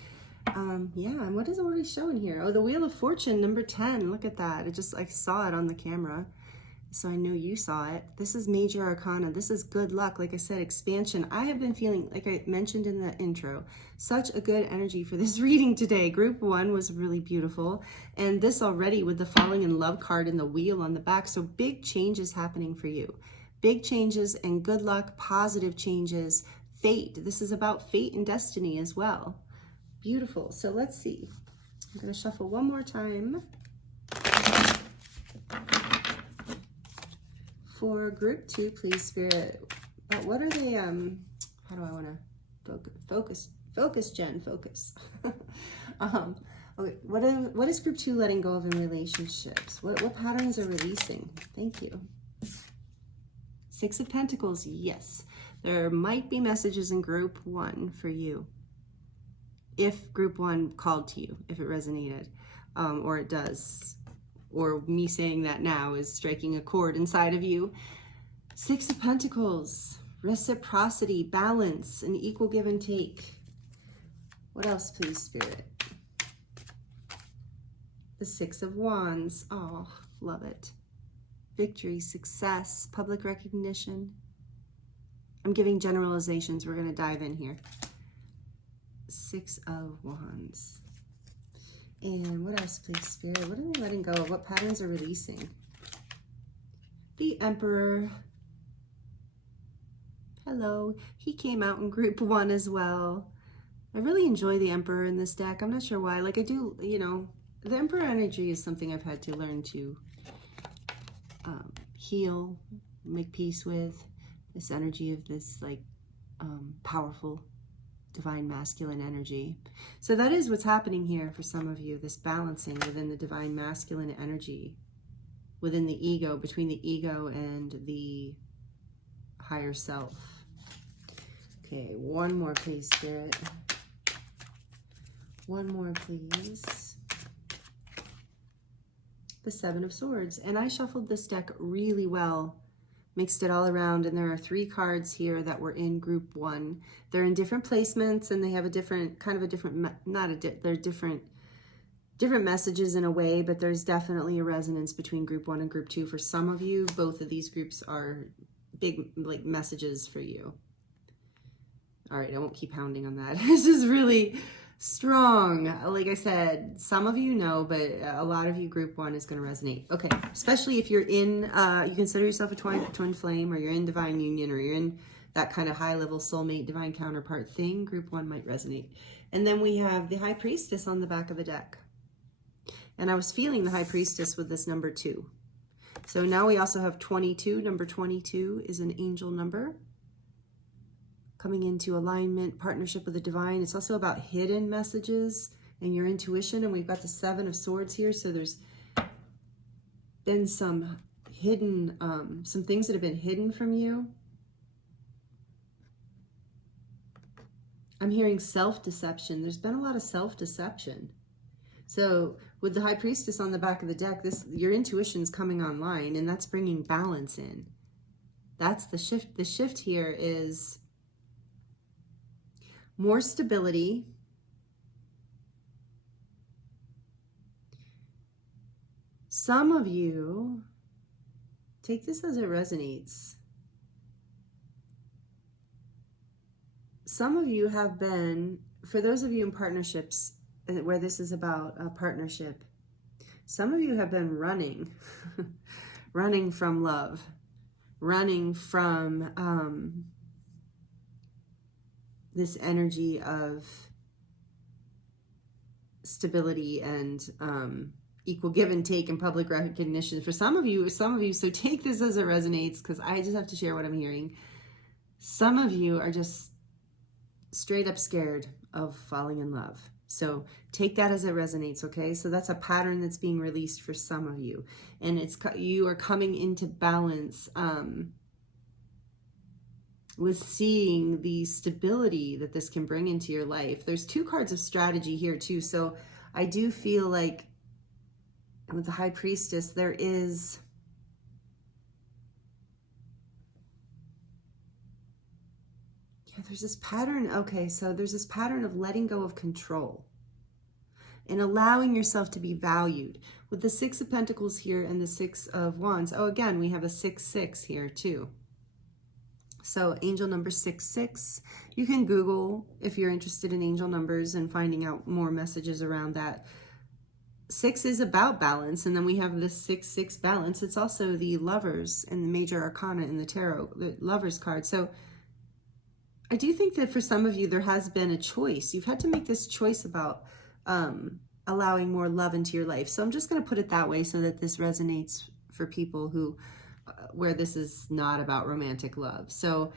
yeah, and what is already showing here? Oh, the Wheel of Fortune, number 10. Look at that. I saw it on the camera, so I know you saw it. This is major arcana. This is good luck. Like I said, expansion. I have been feeling, like I mentioned in the intro, such a good energy for this reading today. Group 1 was really beautiful. And this already with the falling in love card and the wheel on the back. So big changes happening for you. Big changes and good luck, positive changes, fate. This is about fate and destiny as well. Beautiful. So let's see. I'm going to shuffle one more time. For group 2, please, Spirit, what are they, how do I want to focus Focus, Jen, focus. Okay, what is group 2 letting go of in relationships? What patterns are releasing? Thank you. 6 of Pentacles, yes. There might be messages in group 1 for you. If group 1 called to you, if it resonated, or it does, or me saying that now is striking a chord inside of you. 6 of Pentacles, reciprocity, balance, and equal give and take. What else, please, Spirit? The 6 of Wands. Oh, love it. Victory, success, public recognition. I'm giving generalizations. We're going to dive in here. 6 of Wands. And what else, please, Spirit? What are they letting go of? What patterns are releasing? The Emperor. Hello. He came out in group 1 as well. I really enjoy the Emperor in this deck. I'm not sure why. Like, I do, you know, the Emperor energy is something I've had to learn to heal, make peace with. This energy of this, like, powerful, divine masculine energy. So that is what's happening here for some of you, this balancing within the divine masculine energy, within the ego, between the ego and the higher self. Okay, one more, please, Spirit. One more, please. The 7 of Swords. And I shuffled this deck really well, mixed it all around, and there are 3 cards here that were in group 1. They're in different placements, and they have a different, kind of a different, they're different messages in a way, but there's definitely a resonance between group 1 and group 2. For some of you, both of these groups are big, like, messages for you. All right, I won't keep hounding on that. This is really strong. Like I said, some of you know, but a lot of you, group 1 is going to resonate. Okay, especially if you're in, you consider yourself a twin flame, or you're in divine union, or you're in that kind of high-level soulmate, divine counterpart thing, group 1 might resonate. And then we have the High Priestess on the back of the deck. And I was feeling the High Priestess with this number 2. So now we also have 22. Number 22 is an angel number. Coming into alignment, partnership with the divine. It's also about hidden messages and your intuition. And we've got the 7 of Swords here. So there's been some hidden, some things that have been hidden from you. I'm hearing self-deception. There's been a lot of self-deception. So with the High Priestess on the back of the deck, your intuition's coming online, and that's bringing balance in. That's the shift. The shift here is more stability, some of you, take this as it resonates. Some of you have been, for those of you in partnerships where this is about a partnership, some of you have been running, running from love, running from this energy of stability and equal give and take and public recognition. For some of you, so take this as it resonates, because I just have to share what I'm hearing. Some of you are just straight up scared of falling in love. So take that as it resonates, okay? So that's a pattern that's being released for some of you. And you are coming into balance with seeing the stability that this can bring into your life. There's 2 cards of strategy here too. So I do feel like with the High Priestess, there's this pattern. Okay, so there's this pattern of letting go of control and allowing yourself to be valued. With the 6 of Pentacles here and the 6 of Wands, oh, again, we have a 6-6 here too. So angel number 6-6. You can Google if you're interested in angel numbers and finding out more messages around that. 6 is about balance, and then we have this 6-6 balance. It's also the Lovers and the major arcana in the tarot, the Lovers card. So I do think that for some of you, there has been a choice. You've had to make this choice about allowing more love into your life. So I'm just going to put it that way so that this resonates for people who, where this is not about romantic love. So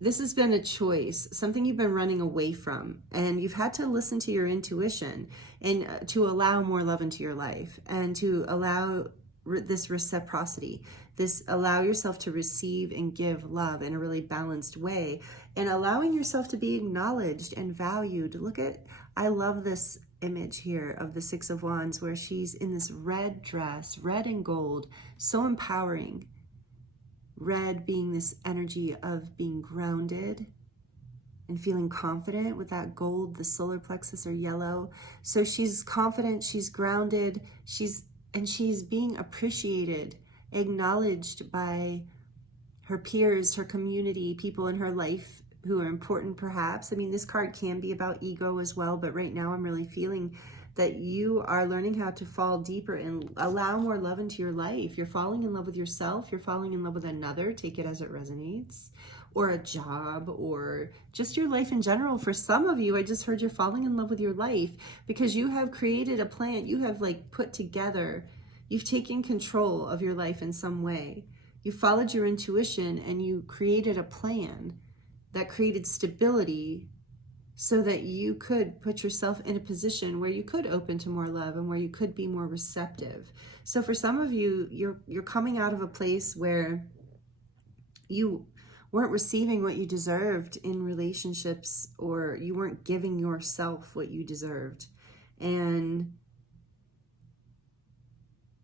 this has been a choice, something you've been running away from, and you've had to listen to your intuition and to allow more love into your life and to allow this reciprocity, this allow yourself to receive and give love in a really balanced way, and allowing yourself to be acknowledged and valued. Look at, I love this image here of the Six of Wands where she's in this red dress, red and gold, so empowering. Red being this energy of being grounded and feeling confident, with that gold, the solar plexus, or yellow. So she's confident, she's grounded, she's being appreciated, acknowledged by her peers, her community, people in her life who are important perhaps. I mean, this card can be about ego as well, but right now I'm really feeling that you are learning how to fall deeper and allow more love into your life. You're falling in love with yourself. You're falling in love with another. Take it as it resonates. Or a job, or just your life in general. For some of you, I just heard you're falling in love with your life because you have created a plan. You have like put together, you've taken control of your life in some way. You followed your intuition and you created a plan that created stability so that you could put yourself in a position where you could open to more love and where you could be more receptive. So for some of you, you're coming out of a place where you weren't receiving what you deserved in relationships, or you weren't giving yourself what you deserved. And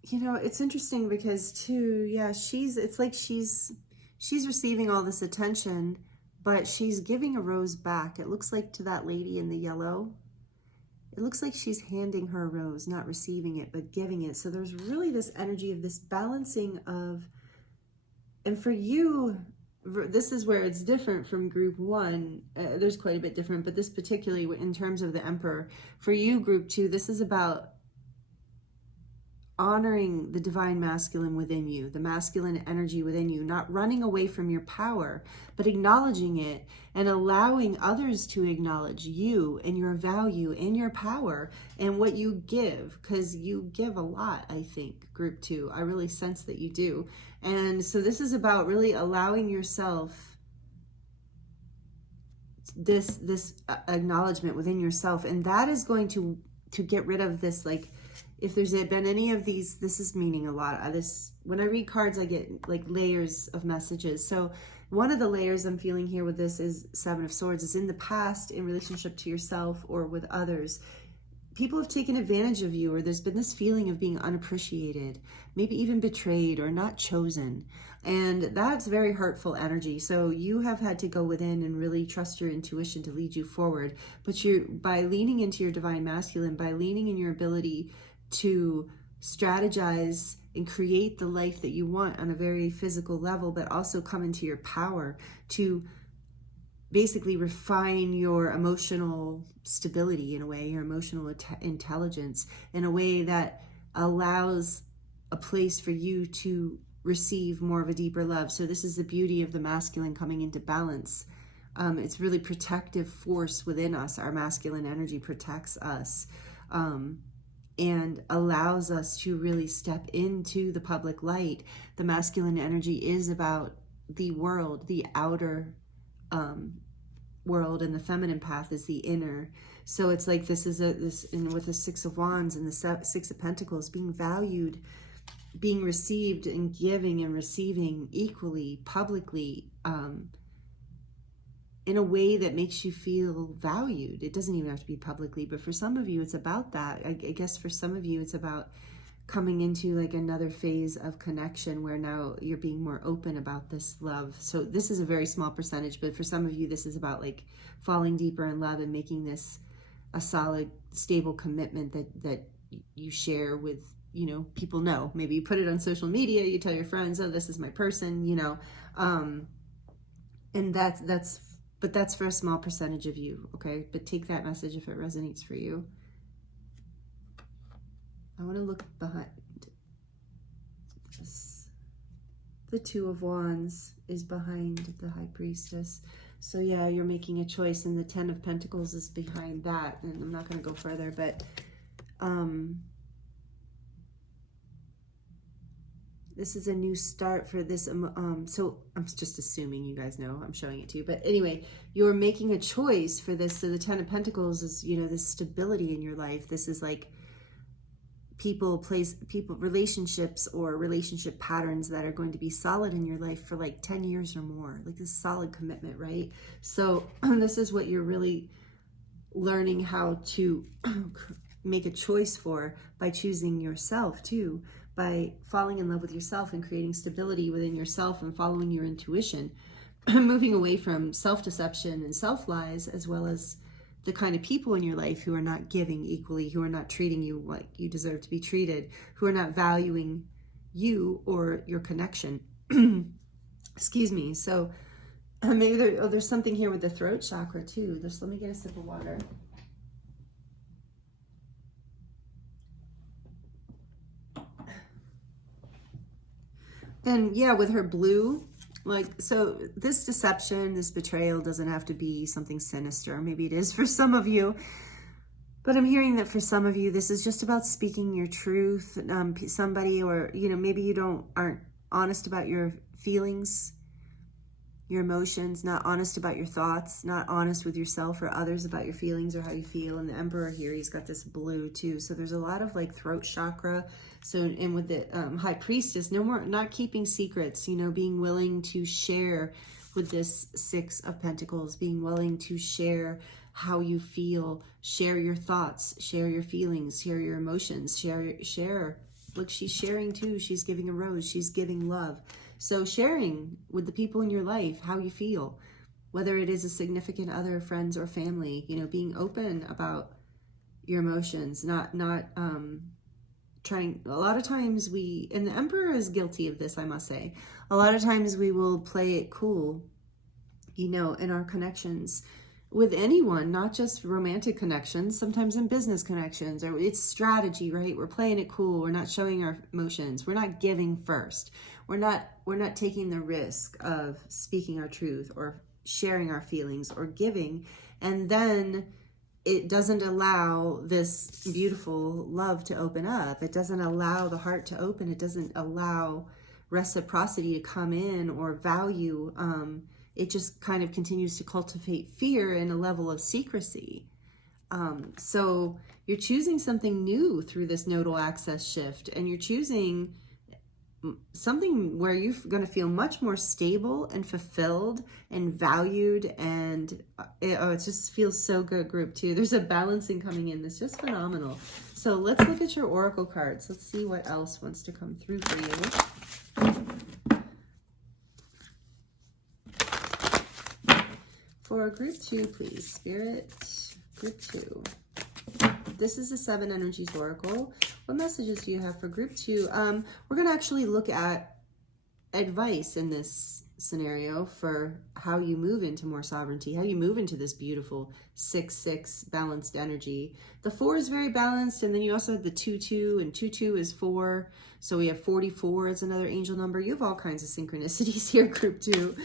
you know, it's interesting because too, yeah, it's like she's receiving all this attention, but she's giving a rose back. It looks like to that lady in the yellow. It looks like she's handing her a rose, not receiving it, but giving it. So there's really this energy of this balancing of, and for you, this is where it's different from group one. There's quite a bit different, but this particularly in terms of the Emperor. For you, group two, this is about honoring the divine masculine within you, the masculine energy within you, not running away from your power, but acknowledging it and allowing others to acknowledge you and your value and your power and what you give, because you give a lot, I think, group two. I really sense that you do. And so this is about really allowing yourself this acknowledgement within yourself, and that is going to get rid of this, like, if there's been any of these, this is meaning a lot of this. When I read cards, I get like layers of messages. So one of the layers I'm feeling here with this is Seven of Swords, is in the past, in relationship to yourself or with others, people have taken advantage of you, or there's been this feeling of being unappreciated, maybe even betrayed or not chosen. And that's very hurtful energy. So you have had to go within and really trust your intuition to lead you forward. But by leaning into your divine masculine, by leaning in your ability to strategize and create the life that you want on a very physical level, but also come into your power to basically refine your emotional stability in a way, your emotional intelligence in a way that allows a place for you to receive more of a deeper love. So this is the beauty of the masculine coming into balance. It's really protective force within us. Our masculine energy protects us. And allows us to really step into the public light. The masculine energy is about the world, the outer world, and the feminine path is the inner. So it's like this is with the Six of Wands and the Six of Pentacles, being valued, being received, and giving and receiving equally, publicly, in a way that makes you feel valued. It doesn't even have to be publicly, but for some of you, it's about that. I guess for some of you, it's about coming into like another phase of connection where now you're being more open about this love. So this is a very small percentage, but for some of you, this is about like falling deeper in love and making this a solid, stable commitment that you share with, you know, people know. Maybe you put it on social media, you tell your friends, oh, this is my person, you know, and but that's for a small percentage of you, okay? But take that message if it resonates for you. I want to look behind this. The Two of Wands is behind the High Priestess. So yeah, you're making a choice, and the Ten of Pentacles is behind that. And I'm not going to go further, but This is a new start for this. So I'm just assuming you guys know, I'm showing it to you. But anyway, you're making a choice for this. So the Ten of Pentacles is, you know, this stability in your life. This is like people, relationships or relationship patterns that are going to be solid in your life for like 10 years or more. Like this solid commitment, right? So this is what you're really learning how to make a choice for by choosing yourself too, by falling in love with yourself and creating stability within yourself and following your intuition, moving away from self-deception and self-lies, as well as the kind of people in your life who are not giving equally, who are not treating you like you deserve to be treated, who are not valuing you or your connection. Excuse me. So maybe there's something here with the throat chakra too. Let me get a sip of water. And yeah, with her blue, like, so this deception, this betrayal doesn't have to be something sinister. Maybe it is for some of you, but I'm hearing that for some of you, this is just about speaking your truth. Somebody, or, you know, maybe you aren't honest about your feelings, your emotions, not honest about your thoughts, not honest with yourself or others about your feelings or how you feel. And the Emperor here, he's got this blue too. So there's a lot of like throat chakra. So, and with the High Priestess, no more, not keeping secrets, you know, being willing to share with this Six of Pentacles, being willing to share how you feel, share your thoughts, share your feelings, share your emotions, share. Look, she's sharing too. She's giving a rose. She's giving love. So sharing with the people in your life how you feel, whether it is a significant other, friends, or family, you know, being open about your emotions, not trying. A lot of times and the Emperor is guilty of this, I must say. A lot of times we will play it cool, you know, in our connections with anyone, not just romantic connections, sometimes in business connections, or it's strategy, right? We're playing it cool. We're not showing our emotions. We're not giving first. We're not taking the risk of speaking our truth or sharing our feelings or giving. And then it doesn't allow this beautiful love to open up. It doesn't allow the heart to open. It doesn't allow reciprocity to come in or value. It just kind of continues to cultivate fear and a level of secrecy. So you're choosing something new through this nodal axis shift, and you're choosing something where you're going to feel much more stable and fulfilled and valued, and it just feels so good, group two. There's a balancing coming in that's just phenomenal. So let's look at your oracle cards. Let's see what else wants to come through for you. For group two, please, Spirit, group two. This is the Seven Energies Oracle. What messages do you have for group two? We're going to actually look at advice in this scenario for how you move into more sovereignty, how you move into this beautiful 6-6 balanced energy. The 4 is very balanced, and then you also have the 2-2, and 2-2 is 4. So we have 44 as another angel number. You have all kinds of synchronicities here, group two.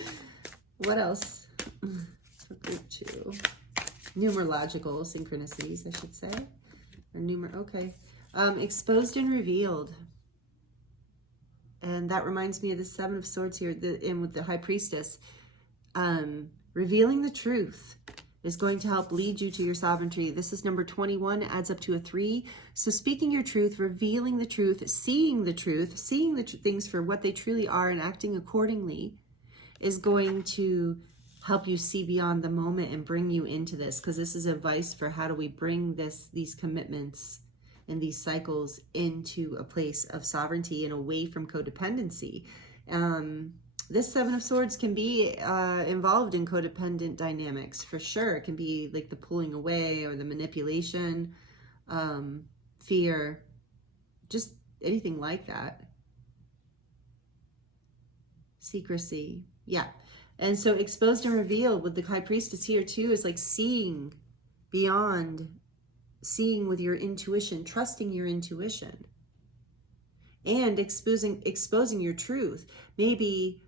What else for group two? Numerological synchronicities, I should say. Or okay. Exposed and revealed. And that reminds me of the Seven of Swords here, and with the High Priestess. Revealing the truth is going to help lead you to your sovereignty. This is number 21, adds up to a 3. So speaking your truth, revealing the truth, seeing the things for what they truly are and acting accordingly is going to help you see beyond the moment and bring you into this, because this is advice for how do we bring these commitments and these cycles into a place of sovereignty and away from codependency. This Seven of Swords can be involved in codependent dynamics for sure. It can be like the pulling away or the manipulation, fear, just anything like that. Secrecy, yeah. And so exposed and revealed with the High Priestess here too is like seeing beyond, seeing with your intuition, trusting your intuition, and exposing your truth. Maybe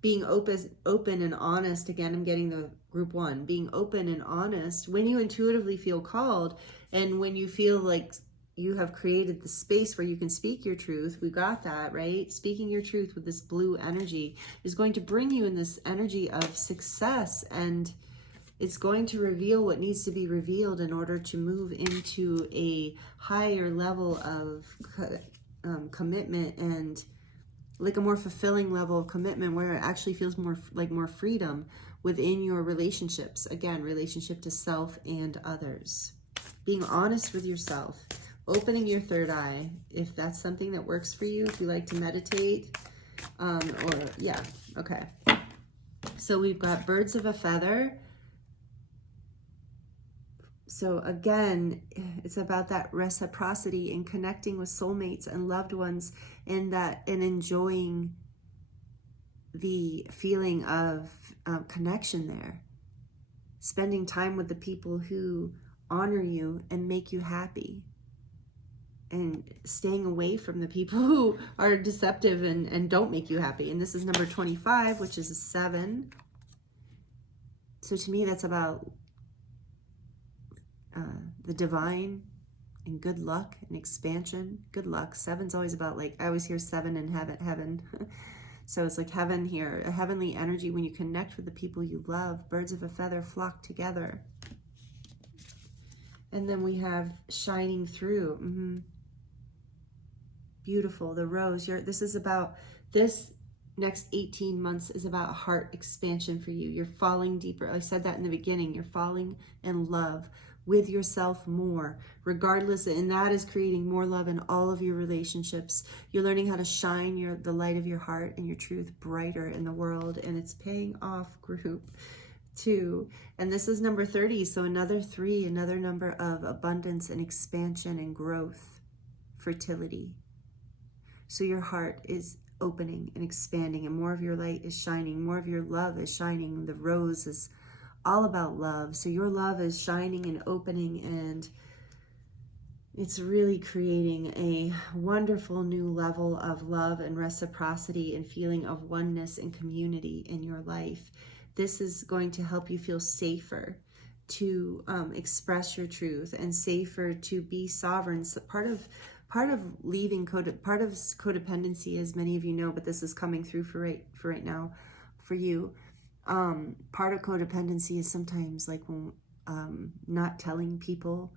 being open and honest. Again, I'm getting the group 1, being open and honest when you intuitively feel called, and when you feel like you have created the space where you can speak your truth. We got that, right? Speaking your truth with this blue energy is going to bring you in this energy of success, and it's going to reveal what needs to be revealed in order to move into a higher level of commitment, and like a more fulfilling level of commitment where it actually feels more like more freedom within your relationships. Again, relationship to self and others. Being honest with yourself. Opening your third eye, if that's something that works for you, if you like to meditate, yeah, okay. So we've got birds of a feather. So again, it's about that reciprocity and connecting with soulmates and loved ones, and enjoying the feeling of connection there. Spending time with the people who honor you and make you happy, and staying away from the people who are deceptive and don't make you happy. And this is number 25, which is a 7. So to me, that's about the divine and good luck and expansion. Good luck. 7's always about, like, I always hear 7 in heaven. So it's like heaven here, a heavenly energy. When you connect with the people you love, birds of a feather flock together. And then we have shining through. Beautiful. The rose. This next 18 months is about heart expansion for you. You're falling deeper. I said that in the beginning. You're falling in love with yourself more, regardless, and that is creating more love in all of your relationships. You're learning how to shine the light of your heart and your truth brighter in the world, and it's paying off, group 2. And this is number 30, so another 3, another number of abundance and expansion and growth, fertility. So your heart is opening and expanding, and more of your light is shining, more of your love is shining. The rose is all about love. So your love is shining and opening, and it's really creating a wonderful new level of love and reciprocity and feeling of oneness and community in your life. This is going to help you feel safer to express your truth, and safer to be sovereign. So part of codependency, as many of you know, but this is coming through for right now for you. Part of codependency is sometimes like not telling people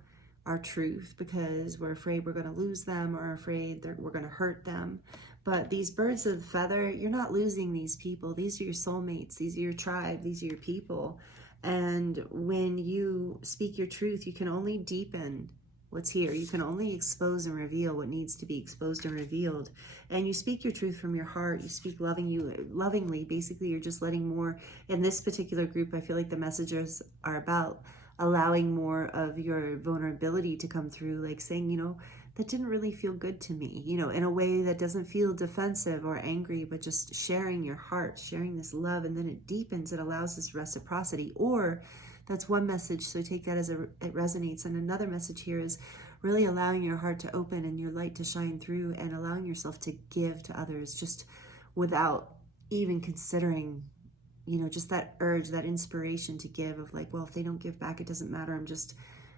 our truth because we're afraid we're going to lose them, or afraid that we're going to hurt them. But these birds of the feather, you're not losing these people. These are your soulmates. These are your tribe. These are your people. And when you speak your truth, you can only deepen what's here. You can only expose and reveal what needs to be exposed and revealed. And you speak your truth from your heart. You speak lovingly. Basically, you're just letting more. In this particular group, I feel like the messages are about allowing more of your vulnerability to come through, like saying, that didn't really feel good to me, in a way that doesn't feel defensive or angry, but just sharing your heart, sharing this love, and then it deepens. It allows this reciprocity. Or that's one message, so take that as it resonates. And another message here is really allowing your heart to open and your light to shine through, and allowing yourself to give to others just without even considering, just that urge, that inspiration to give, of like, well, if they don't give back, it doesn't matter.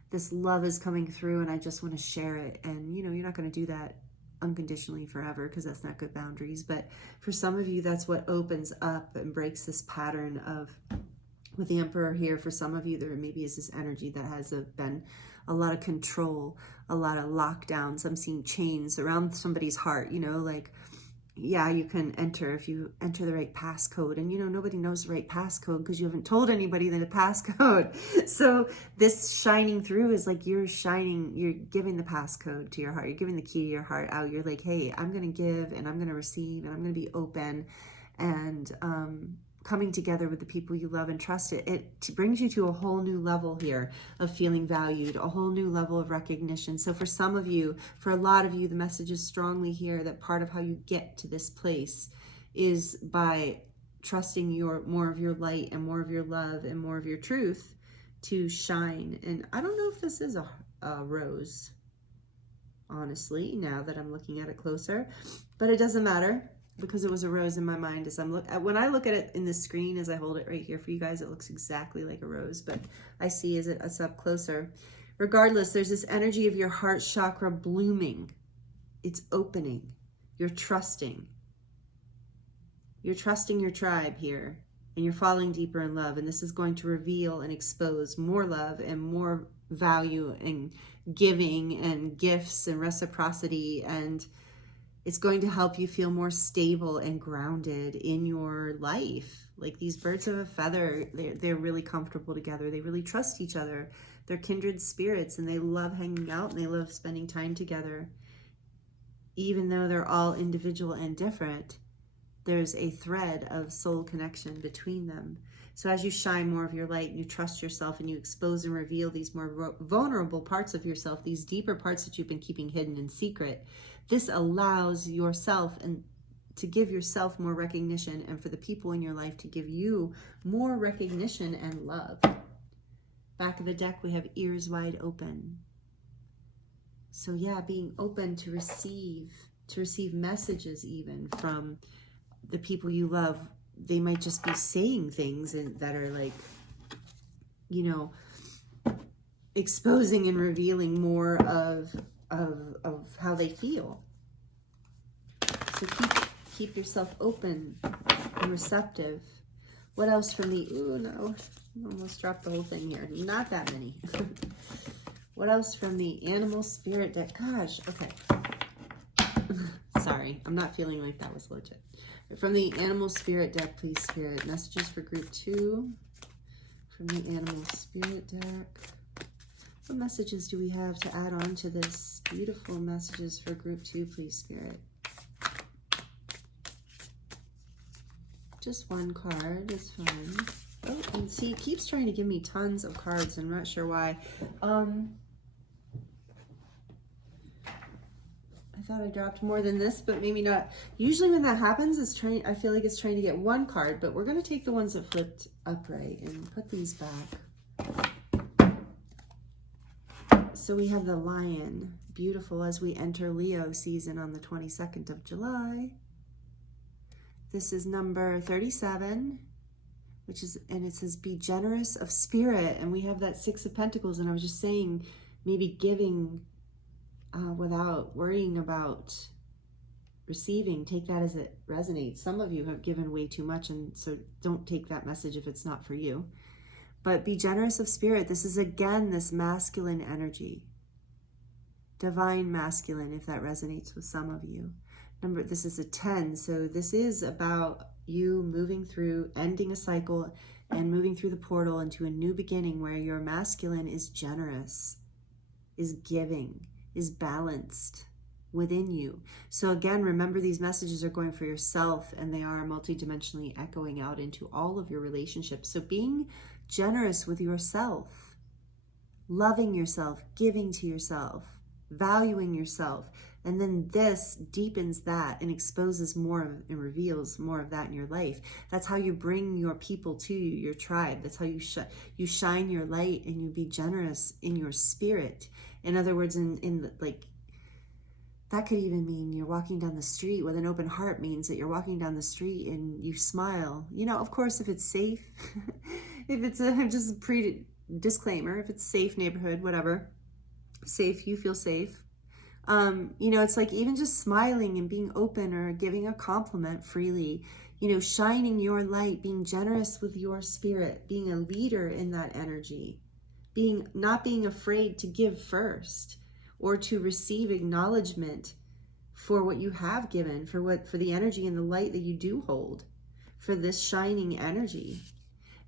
This love is coming through and I just want to share it. And, you're not going to do that unconditionally forever, because that's not good boundaries. But for some of you, that's what opens up and breaks this pattern of, with the Emperor here, for some of you, there maybe is this energy that has been a lot of control, a lot of lockdowns. I'm seeing chains around somebody's heart, like, yeah, you can enter if you enter the right passcode. And, nobody knows the right passcode because you haven't told anybody the passcode. So this shining through is like you're giving the passcode to your heart. You're giving the key to your heart out. You're like, hey, I'm going to give, and I'm going to receive, and I'm going to be open. And, coming together with the people you love and trust. It brings you to a whole new level here of feeling valued, a whole new level of recognition. So for some of you, for a lot of you, the message is strongly here that part of how you get to this place is by trusting more of your light and more of your love and more of your truth to shine. And I don't know if this is a rose, honestly, now that I'm looking at it closer, but it doesn't matter, because it was a rose in my mind as when I look at it in the screen, as I hold it right here for you guys, it looks exactly like a rose, but I see as it's up closer, Regardless, there's this energy of your heart chakra blooming. It's opening. You're trusting. You're trusting your tribe here, and you're falling deeper in love. And this is going to reveal and expose more love and more value and giving and gifts and reciprocity. And it's going to help you feel more stable and grounded in your life. Like these birds of a feather, they're really comfortable together. They really trust each other. They're kindred spirits, and they love hanging out, and they love spending time together. Even though they're all individual and different, there's a thread of soul connection between them. So as you shine more of your light and you trust yourself and you expose and reveal these more vulnerable parts of yourself, these deeper parts that you've been keeping hidden in secret, this allows yourself and to give yourself more recognition, and for the people in your life to give you more recognition and love. Back of the deck, we have ears wide open. So yeah, being open to receive messages even from the people you love. They might just be saying things that are like, you know, exposing and revealing more of how they feel. So keep yourself open and receptive. What else from the, ooh no, almost dropped the whole thing here. Not that many. What else from the animal spirit deck? Gosh, okay. Sorry, I'm not feeling like that was legit. From the animal spirit deck, please, Spirit. Messages for group 2. From the animal spirit deck. What messages do we have to add on to this? Beautiful messages for group 2, please, Spirit. Just one card is fine. Oh, and see, it keeps trying to give me tons of cards. I'm not sure why. I thought I dropped more than this, but maybe not. Usually when that happens, I feel like it's trying to get one card, but we're going to take the ones that flipped upright and put these back. So we have the lion, beautiful as we enter Leo season on the 22nd of July. This is number 37, and it says, be generous of spirit. And we have that 6 of Pentacles. And I was just saying, maybe giving without worrying about receiving. Take that as it resonates. Some of you have given way too much, and so don't take that message if it's not for you. But be generous of spirit. This is, again, this masculine energy. Divine masculine, if that resonates with some of you. This is a 10, so this is about you moving through, ending a cycle and moving through the portal into a new beginning where your masculine is generous, is giving, is balanced within you. So again, remember, these messages are going for yourself, and they are multidimensionally echoing out into all of your relationships. So being generous with yourself, loving yourself, giving to yourself, valuing yourself. And then this deepens that and exposes more and reveals more of that in your life. That's how you bring your people to you, your tribe. That's how you shine your light, and you be generous in your spirit. In other words, like, that could even mean you're walking down the street with an open heart, means that you're walking down the street and you smile. You know, of course, if it's safe, if it's just a disclaimer, if it's safe neighborhood, whatever, safe, you feel safe. You know, it's like even just smiling and being open or giving a compliment freely, you know, shining your light, being generous with your spirit, being a leader in that energy, not being afraid to give first or to receive acknowledgement for what you have given, for the energy and the light that you do hold, for this shining energy.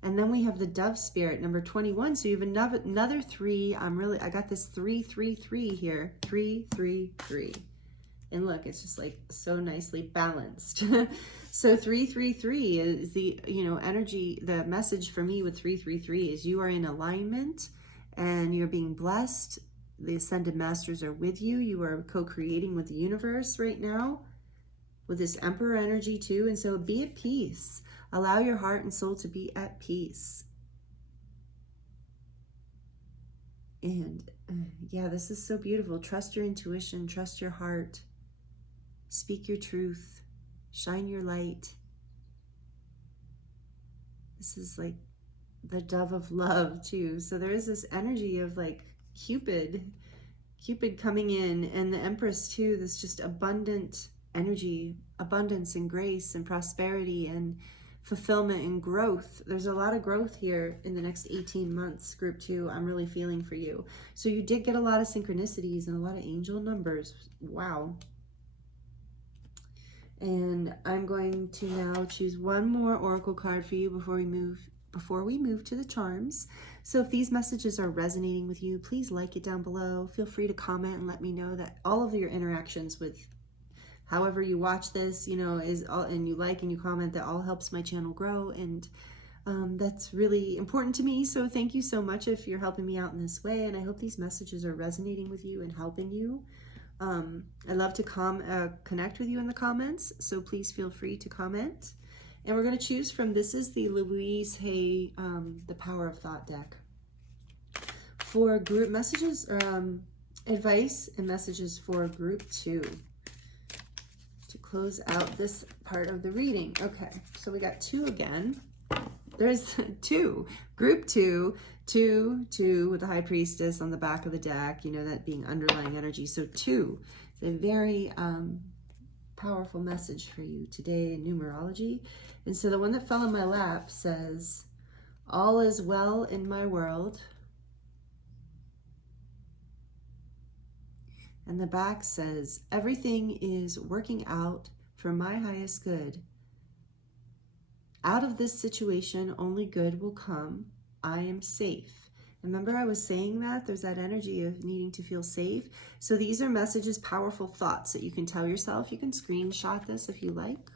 And then we have the dove spirit, number 21. So you have another 3. I got this 333 here. 333. And look, it's just like so nicely balanced. So 333 is the, you know, energy. The message for me with 333 is you are in alignment and you're being blessed. The Ascended Masters are with you. You are co-creating with the universe right now with this Emperor energy too. And so be at peace. Allow your heart and soul to be at peace. And yeah, this is so beautiful. Trust your intuition, trust your heart. Speak your truth, shine your light. This is like the dove of love too. So there is this energy of like Cupid coming in, and the Empress too. This just abundant energy, abundance and grace and prosperity and fulfillment and growth. There's a lot of growth here in the next 18 months, group 2. I'm really feeling for you. So you did get a lot of synchronicities and a lot of angel numbers. Wow. And I'm going to now choose one more oracle card for you before we move to the charms. So if these messages are resonating with you, please like it down below. Feel free to comment and let me know that all of your interactions with however you watch this, you know, is all, and you like and you comment, that all helps my channel grow. And that's really important to me. So thank you so much if you're helping me out in this way. And I hope these messages are resonating with you and helping you. I love to connect with you in the comments, so please feel free to comment. And we're going to choose from, this is the Louise Hay, The Power of Thought deck. For group messages, advice and messages for group 2. To close out this part of the reading. Okay, so we got 2 again. There's 2. Group 2, 2 with the High Priestess on the back of the deck, you know, that being underlying energy. So 2 is a very powerful message for you today in numerology. And so the one that fell in my lap says, all is well in my world. And the back says, everything is working out for my highest good. Out of this situation, only good will come. I am safe. Remember I was saying that? There's that energy of needing to feel safe. So these are messages, powerful thoughts that you can tell yourself. You can screenshot this if you like.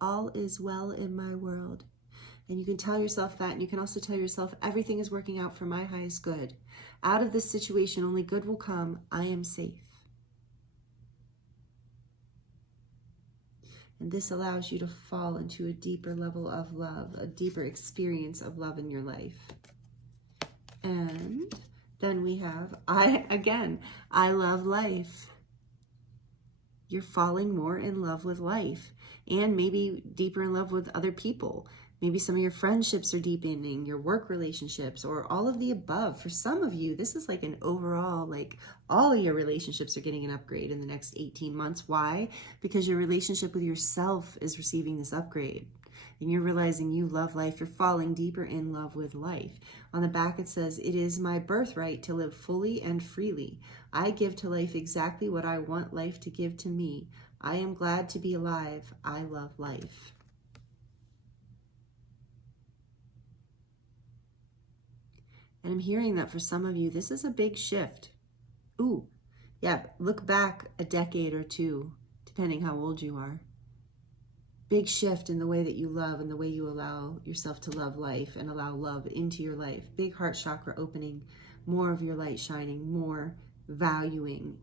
All is well in my world. And you can tell yourself that, and you can also tell yourself, everything is working out for my highest good. Out of this situation, only good will come. I am safe. And this allows you to fall into a deeper level of love, a deeper experience of love in your life. And then we have, I love life. You're falling more in love with life, and maybe deeper in love with other people. Maybe some of your friendships are deepening, your work relationships, or all of the above. For some of you, this is like an overall, like all of your relationships are getting an upgrade in the next 18 months. Why? Because your relationship with yourself is receiving this upgrade. And you're realizing you love life. You're falling deeper in love with life. On the back it says, it is my birthright to live fully and freely. I give to life exactly what I want life to give to me. I am glad to be alive. I love life. And I'm hearing that for some of you, this is a big shift. Ooh, yeah, look back a decade or 2, depending how old you are. Big shift in the way that you love and the way you allow yourself to love life and allow love into your life. Big heart chakra opening, more of your light shining, more valuing,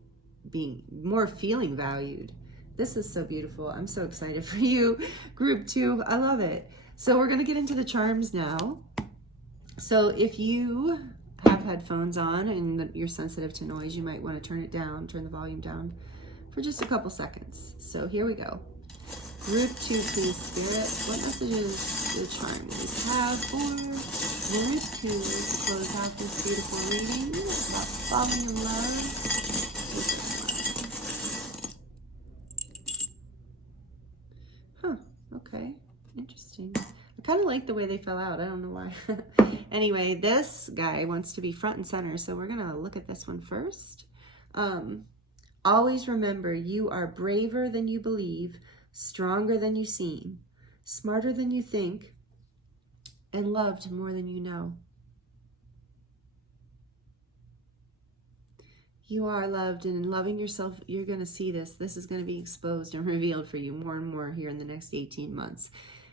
more feeling valued. This is so beautiful. I'm so excited for you. Group 2, I love it. So we're going to get into the charms now. So if you have headphones on and you're sensitive to noise, you might want to turn the volume down for just a couple seconds. So here we go. Group 2, please, Spirit. What messages do the charms have for Group 2 to close out this beautiful reading about falling in love with this one? Huh, okay, interesting. I kind of like the way they fell out. I don't know why. Anyway, this guy wants to be front and center, so we're going to look at this one first. Always remember, you are braver than you believe, stronger than you seem, smarter than you think, and loved more than you know. You are loved, and in loving yourself, you're going to see this. This is going to be exposed and revealed for you more and more here in the next 18 months.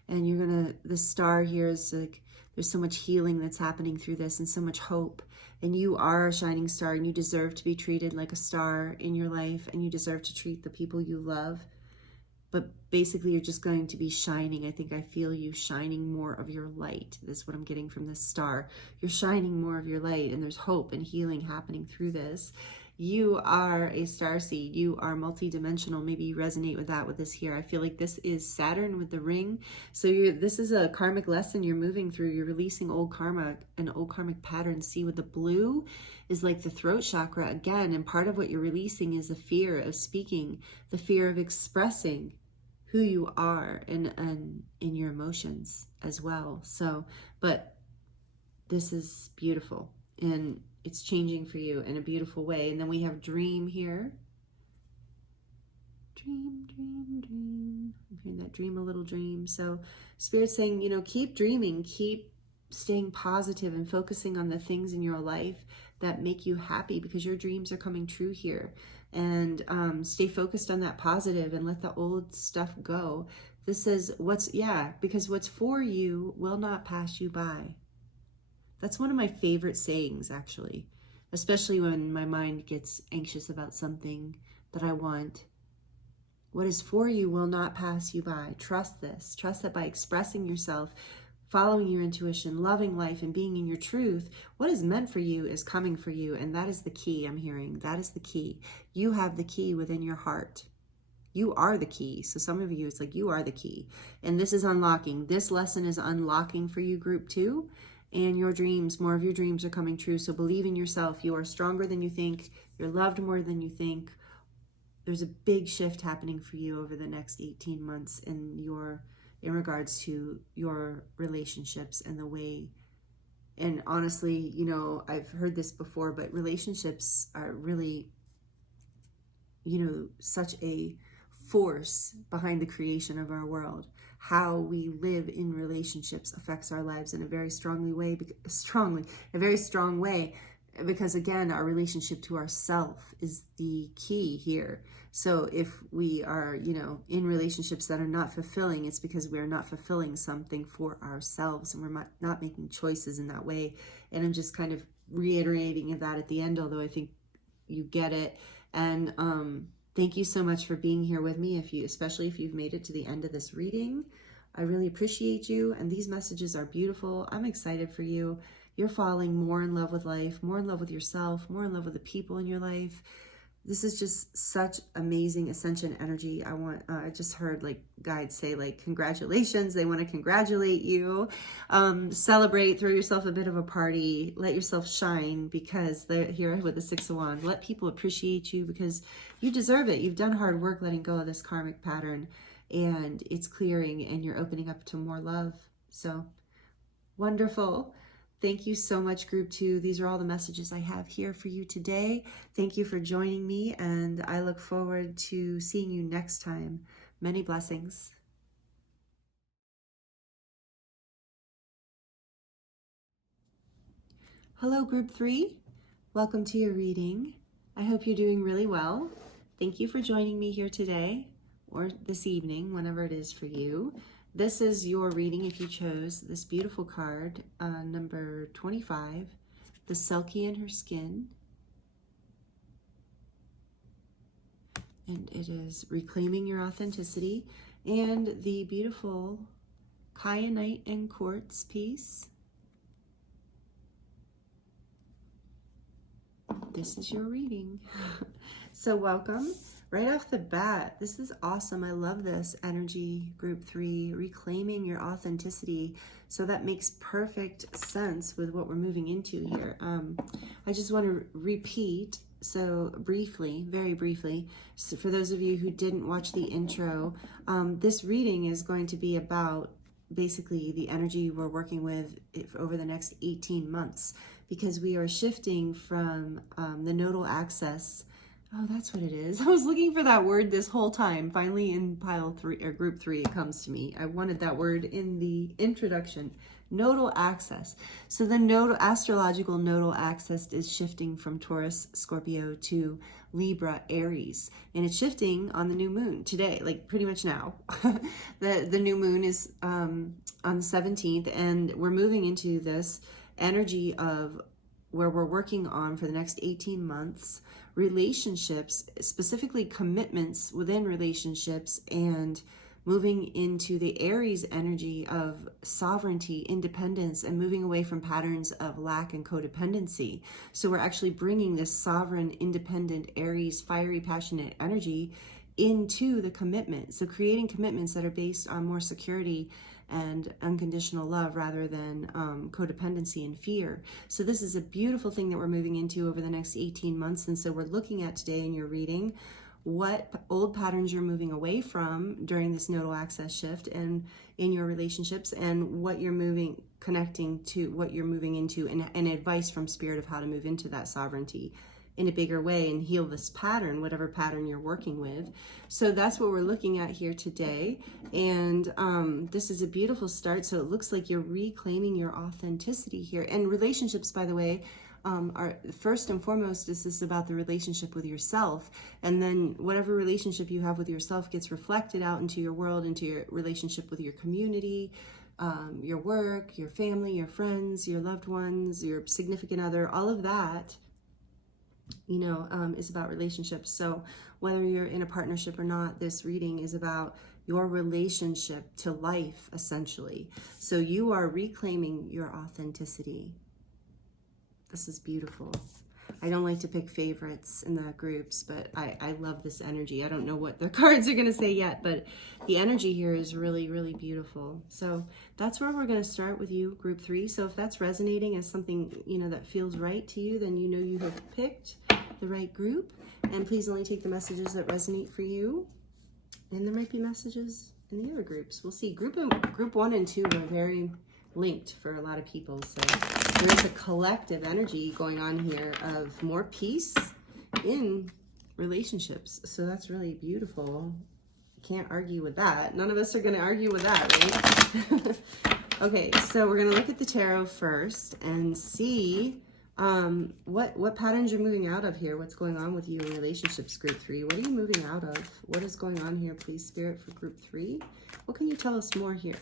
And you're going to, the star here is like, there's so much healing that's happening through this and so much hope. And you are a shining star, and you deserve to be treated like a star in your life, and you deserve to treat the people you love. But basically, you're just going to be shining. I think I feel you shining more of your light. This is what I'm getting from this star. You're shining more of your light, and there's hope and healing happening through this. You are a starseed. You are multidimensional. Maybe you resonate with that with this here. I feel like this is Saturn with the ring. So this is a karmic lesson you're moving through. You're releasing old karma and old karmic patterns. See, with the blue is like the throat chakra again. And part of what you're releasing is the fear of speaking, the fear of expressing who you are and in your emotions as well. So, but this is beautiful. And it's changing for you in a beautiful way. And then we have dream here. Dream, dream, dream. I'm hearing that dream, a little dream. So Spirit's saying, you know, keep dreaming, keep staying positive and focusing on the things in your life that make you happy, because your dreams are coming true here. And stay focused on that positive and let the old stuff go. This says because what's for you will not pass you by. That's one of my favorite sayings, actually, especially when my mind gets anxious about something that I want. What is for you will not pass you by. Trust this. Trust that by expressing yourself, following your intuition, loving life, and being in your truth, what is meant for you is coming for you. And that is the key I'm hearing. That is the key. You have the key within your heart. You are the key. So some of you, it's like you are the key. And this is unlocking. This lesson is unlocking for you, group 2. And your dreams, more of your dreams are coming true. So believe in yourself. You are stronger than you think. You're loved more than you think. There's a big shift happening for you over the next 18 months in regards to your relationships and the way. And honestly, you know, I've heard this before, but relationships are really, you know, such a force behind the creation of our world. How we live in relationships affects our lives in a very strong way, because again, our relationship to ourself is the key here. So if we are, you know, in relationships that are not fulfilling, it's because we are not fulfilling something for ourselves, and we're not making choices in that way. And I'm just kind of reiterating that at the end, although I think you get it. And thank you so much for being here with me, especially if you've made it to the end of this reading. I really appreciate you, and these messages are beautiful. I'm excited for you. You're falling more in love with life, more in love with yourself, more in love with the people in your life. This is just such amazing ascension energy. I just heard like guides say like, congratulations. They want to congratulate you. Celebrate, throw yourself a bit of a party, let yourself shine, because they're here with the 6 of Wands. Let people appreciate you because you deserve it. You've done hard work letting go of this karmic pattern, and it's clearing, and you're opening up to more love. So wonderful. Thank you so much, group 2. These are all the messages I have here for you today. Thank you for joining me, and I look forward to seeing you next time. Many blessings. Hello, group 3. Welcome to your reading. I hope you're doing really well. Thank you for joining me here today, or this evening, whenever it is for you. This is your reading if you chose this beautiful card, number 25, the Selkie in her skin. And it is reclaiming your authenticity, and the beautiful Kyanite and Quartz piece. This is your reading. So welcome. Right off the bat, this is awesome. I love this energy, group 3, reclaiming your authenticity. So that makes perfect sense with what we're moving into here. I just want to repeat, so briefly, very briefly, so for those of you who didn't watch the intro, this reading is going to be about basically the energy we're working with over the next 18 months, because we are shifting from the nodal axis. Oh, that's what it is. I was looking for that word this whole time. Finally, in pile 3 or group 3, it comes to me. I wanted that word in the introduction. Nodal axis. So the astrological nodal axis is shifting from Taurus, Scorpio to Libra, Aries, and it's shifting on the new moon today, like pretty much now. the new moon is on the 17th, and we're moving into this energy of where we're working on for the next 18 months relationships, specifically commitments within relationships, and moving into the Aries energy of sovereignty, independence, and moving away from patterns of lack and codependency. So we're actually bringing this sovereign, independent, Aries, fiery, passionate energy into the commitment. So creating commitments that are based on more security and unconditional love rather than codependency and fear. So this is a beautiful thing that we're moving into over the next 18 months. And so we're looking at today in your reading what old patterns you're moving away from during this nodal access shift and in your relationships, and what you're connecting to, what you're moving into, and advice from Spirit of how to move into that sovereignty in a bigger way and heal this pattern, whatever pattern you're working with. So that's what we're looking at here today. And this is a beautiful start. So it looks like you're reclaiming your authenticity here. And relationships, by the way, are first and foremost, this is about the relationship with yourself. And then whatever relationship you have with yourself gets reflected out into your world, into your relationship with your community, your work, your family, your friends, your loved ones, your significant other, all of that, you know, is about relationships. So whether you're in a partnership or not, this reading is about your relationship to life, essentially. So you are reclaiming your authenticity. This is beautiful. I don't like to pick favorites in the groups, but I love this energy. I don't know what the cards are going to say yet, but the energy here is really, really beautiful. So that's where we're going to start with you, group 3. So if that's resonating as something, you know, that feels right to you, then you know you have picked the right group. And please only take the messages that resonate for you. And there might be messages in the other groups. We'll see. Group 1 and 2 are very linked for a lot of people. So there's a collective energy going on here of more peace in relationships. So that's really beautiful. Can't argue with that. None of us are going to argue with that, right? Okay, so we're going to look at the tarot first and see what patterns you're moving out of here. What's going on with you in relationships, group 3? What are you moving out of? What is going on here, please, Spirit, for group 3? What can you tell us more here?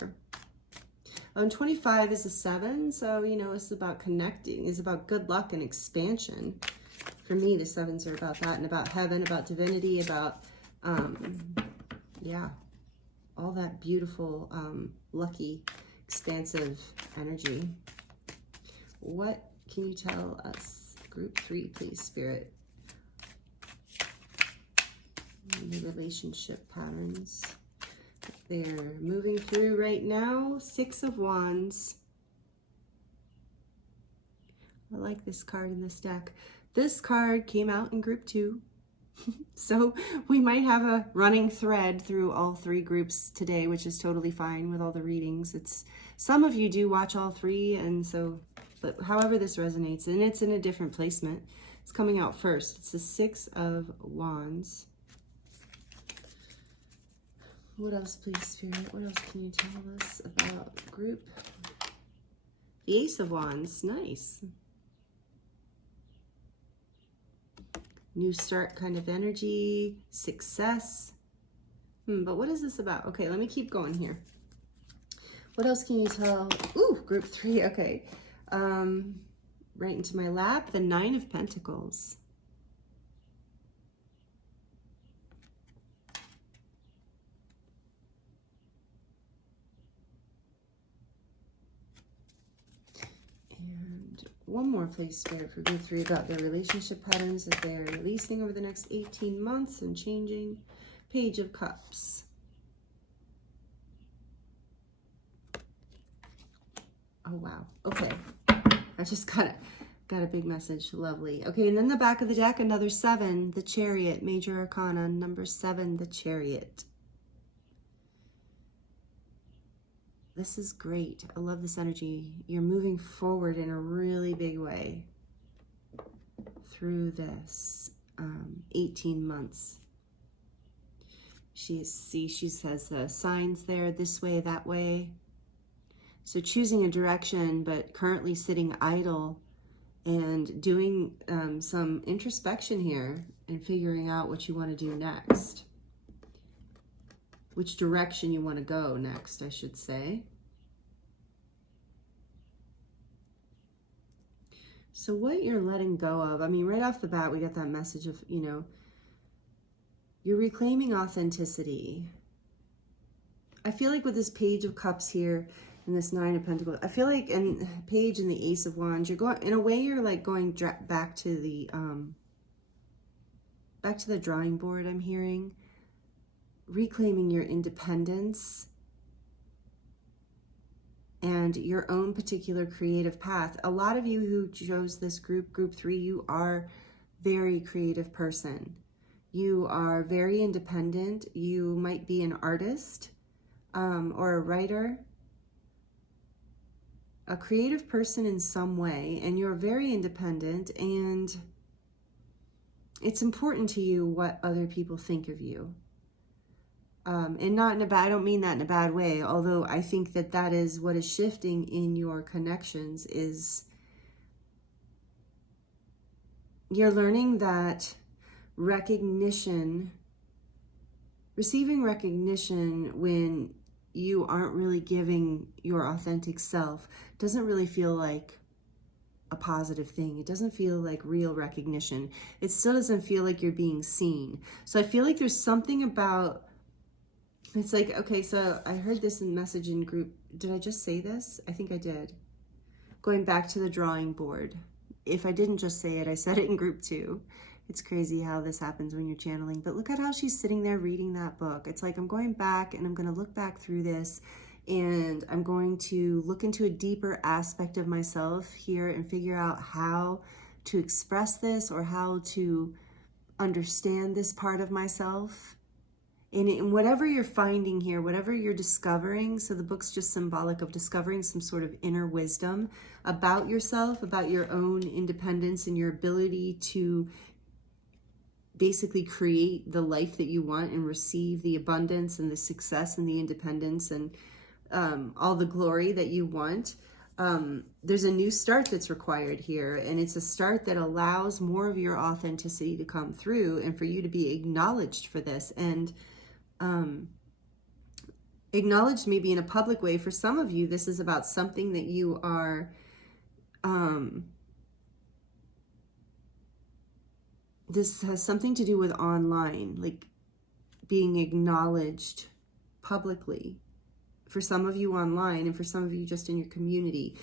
25 is a 7, so, you know, it's about connecting. It's about good luck and expansion. For me, the 7s are about that, and about heaven, about divinity, about, yeah, all that beautiful, lucky, expansive energy. What can you tell us, group 3, please, Spirit? The relationship patterns they're moving through right now. 6 of Wands. I like this card in this deck. This card came out in group 2. So we might have a running thread through all 3 groups today, which is totally fine with all the readings. It's some of you do watch all 3, and so, but however this resonates, and it's in a different placement. It's coming out first. It's the 6 of Wands. What else, please, Spirit? What else can you tell us about group? The Ace of Wands. Nice. New start kind of energy. Success. But what is this about? Okay, let me keep going here. What else can you tell? Ooh, group 3. Okay. Right into my lap. The 9 of Pentacles. One more, please, Spirit, for group 3 about their relationship patterns that they are releasing over the next 18 months and changing. Page of Cups. Oh, wow. Okay. I just got a big message. Lovely. Okay, and then the back of the deck, another 7, the Chariot. Major Arcana, number 7, the Chariot. This is great. I love this energy. You're moving forward in a really big way through this 18 months. She says the signs there, this way, that way. So choosing a direction, but currently sitting idle and doing some introspection here and figuring out what you want to do next. Which direction you want to go next, I should say. So what you're letting go of, I mean, right off the bat, we got that message of, you know, you're reclaiming authenticity. I feel like with this Page of Cups here and this Nine of Pentacles, I feel like, and Page and the Ace of Wands, you're going, in a way, you're like going back to the drawing board, I'm hearing. Reclaiming your independence and your own particular creative path. A lot of you who chose this group 3, you are very creative person. You are very independent. You might be an artist or a writer, a creative person in some way, and you're very independent, and it's important to you what other people think of you. And not in a bad, I don't mean that in a bad way, although I think that that is what is shifting in your connections, is you're learning that recognition, receiving recognition when you aren't really giving your authentic self, doesn't really feel like a positive thing. It doesn't feel like real recognition. It still doesn't feel like you're being seen. So I feel like there's something about, it's like, okay, so I heard this in message in group. Did I just say this? I think I did. Going back to the drawing board. If I didn't just say it, I said it in group 2. It's crazy how this happens when you're channeling. But look at how she's sitting there reading that book. It's like, I'm going back and I'm going to look back through this, and I'm going to look into a deeper aspect of myself here and figure out how to express this or how to understand this part of myself. And whatever you're finding here, whatever you're discovering, so the book's just symbolic of discovering some sort of inner wisdom about yourself, about your own independence and your ability to basically create the life that you want and receive the abundance and the success and the independence and all the glory that you want. There's a new start that's required here, and it's a start that allows more of your authenticity to come through and for you to be acknowledged for this, and acknowledged maybe in a public way. For some of you, this is about something that you are this has something to do with online, like being acknowledged publicly. For some of you online, and for some of you just in your community.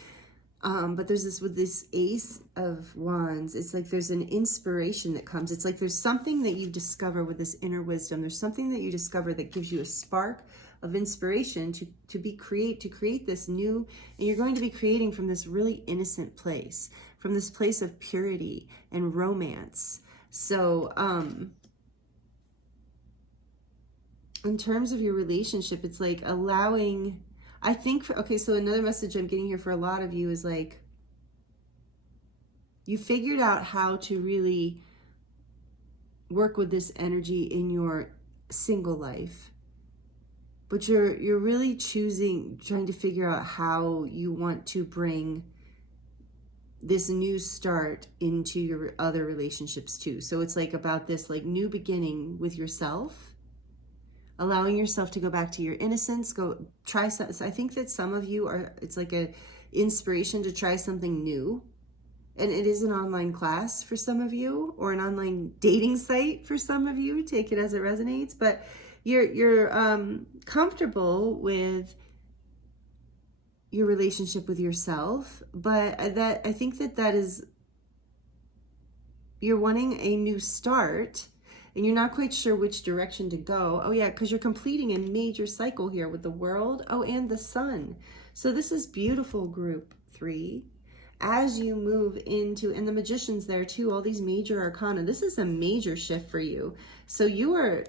But there's this, with this Ace of Wands, it's like there's an inspiration that comes. It's like there's something that you discover with this inner wisdom. There's something that you discover that gives you a spark of inspiration to create this new, and you're going to be creating from this really innocent place, from this place of purity and romance. So, in terms of your relationship, it's like allowing, I think, okay, so another message I'm getting here for a lot of you is like, you figured out how to really work with this energy in your single life, but you're really trying to figure out how you want to bring this new start into your other relationships too. So it's like about this like new beginning with yourself, allowing yourself to go back to your innocence, go try something. So I think that some of you are, it's like a inspiration to try something new. And it is an online class for some of you, or an online dating site for some of you. Take it as it resonates. But you're comfortable with your relationship with yourself. But I think that is, you're wanting a new start, and you're not quite sure which direction to go. Oh yeah, because you're completing a major cycle here with the world. Oh, and the sun. So this is beautiful, group 3. As you move into, and the Magician's there too, all these major arcana. This is a major shift for you. So you are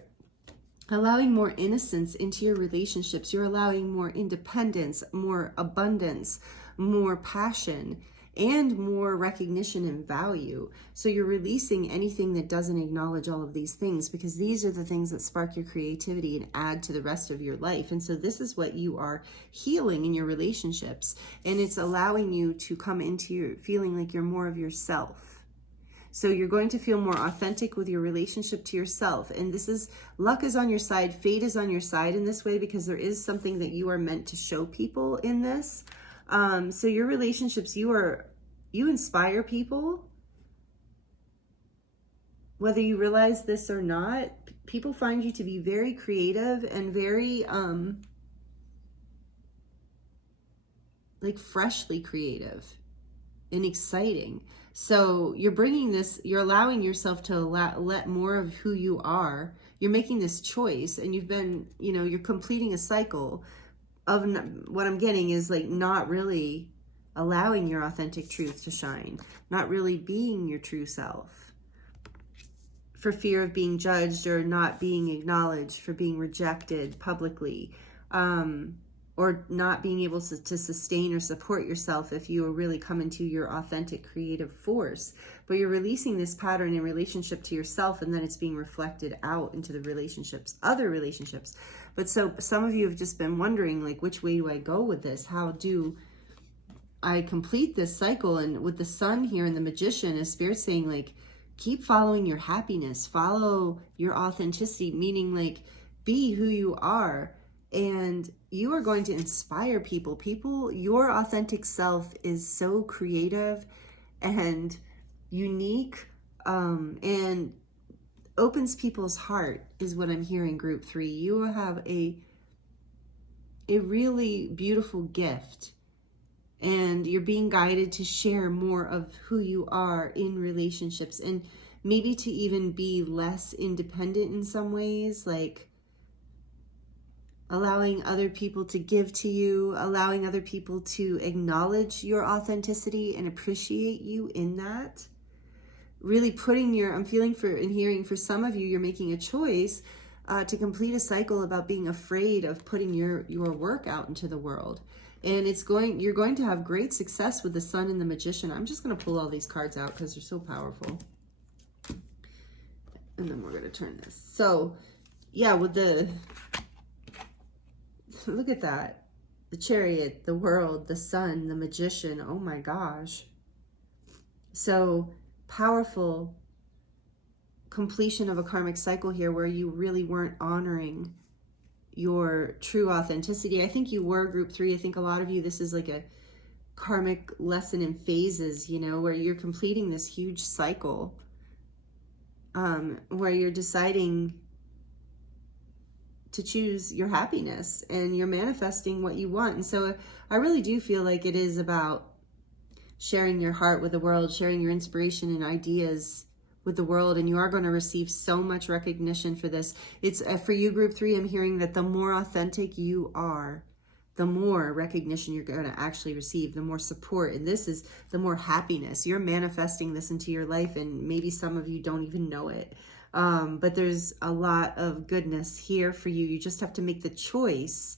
allowing more innocence into your relationships. You're allowing more independence, more abundance, more passion, and more recognition and value. So you're releasing anything that doesn't acknowledge all of these things, because these are the things that spark your creativity and add to the rest of your life. And so this is what you are healing in your relationships, and it's allowing you to come into your feeling like you're more of yourself. So you're going to feel more authentic with your relationship to yourself. And this is, luck is on your side, fate is on your side in this way, because there is something that you are meant to show people in this. So your relationships, you inspire people, whether you realize this or not. People find you to be very creative and very like freshly creative and exciting. So you're bringing this, you're allowing yourself to let more of who you are. You're making this choice, and you've been, you're completing a cycle of, what I'm getting is like not really allowing your authentic truth to shine, not really being your true self, for fear of being judged or not being acknowledged, for being rejected publicly, or not being able to sustain or support yourself if you really come into your authentic creative force. But you're releasing this pattern in relationship to yourself, and then it's being reflected out into the relationships, other relationships. But so some of you have just been wondering, like, which way do I go with this? How do I complete this cycle? And with the sun here and the Magician, is Spirit saying, like, keep following your happiness, follow your authenticity, meaning like be who you are. And you are going to inspire people. Your authentic self is so creative and unique, and opens people's heart, is what I'm hearing, group 3. You have a really beautiful gift, and you're being guided to share more of who you are in relationships, and maybe to even be less independent in some ways, like allowing other people to give to you, allowing other people to acknowledge your authenticity and appreciate you in that. Really putting I'm feeling for and hearing for some of you, you're making a choice to complete a cycle about being afraid of putting your work out into the world. And you're going to have great success with the Sun and the Magician. I'm just going to pull all these cards out because they're so powerful. And then we're going to turn this. So yeah, with look at that. The Chariot, the World, the Sun, the Magician. Oh my gosh. So powerful completion of a karmic cycle here where you really weren't honoring your true authenticity. I think you were, group 3. I think a lot of you, this is like a karmic lesson in phases, where you're completing this huge cycle, where you're deciding to choose your happiness and you're manifesting what you want. And so I really do feel like it is about sharing your heart with the world, sharing your inspiration and ideas with the world, and you are going to receive so much recognition for this. It's for you, group 3, I'm hearing that the more authentic you are, the more recognition you're going to actually receive, the more support, and this is the more happiness. You're manifesting this into your life, and maybe some of you don't even know it. But there's a lot of goodness here for you. You just have to make the choice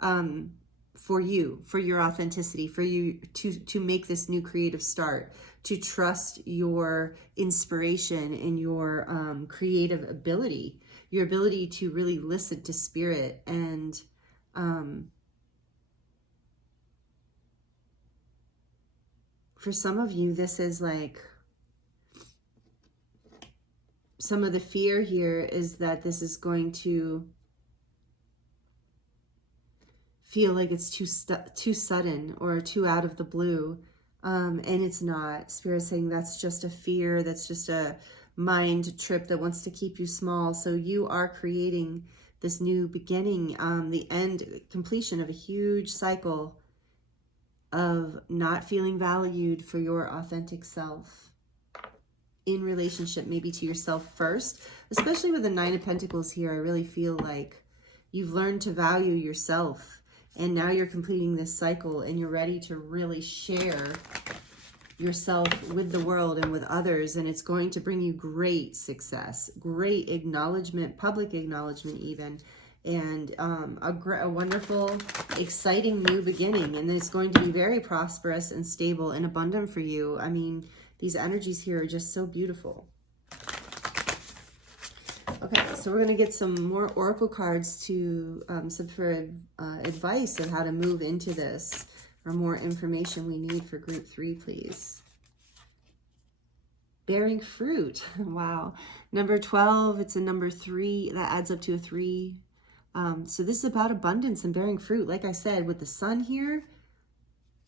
for you, for your authenticity, for you to make this new creative start, to trust your inspiration and your creative ability, your ability to really listen to spirit. And for some of you, this is like, some of the fear here is that this is going to feel like it's too sudden or too out of the blue. And it's not. Spirit's saying that's just a fear. That's just a mind trip that wants to keep you small. So you are creating this new beginning, the completion of a huge cycle of not feeling valued for your authentic self in relationship, maybe to yourself first, especially with the 9 of Pentacles here. I really feel like you've learned to value yourself, and now you're completing this cycle and you're ready to really share yourself with the world and with others. And it's going to bring you great success, great acknowledgement, public acknowledgement even, and a wonderful, exciting new beginning. And it's going to be very prosperous and stable and abundant for you. I mean, these energies here are just so beautiful. Okay, so we're going to get some more oracle cards to for advice of how to move into this, or more information we need for group 3, please. Bearing fruit. Wow. Number 12, it's a number 3. That adds up to a 3. So this is about abundance and bearing fruit. Like I said, with the sun here,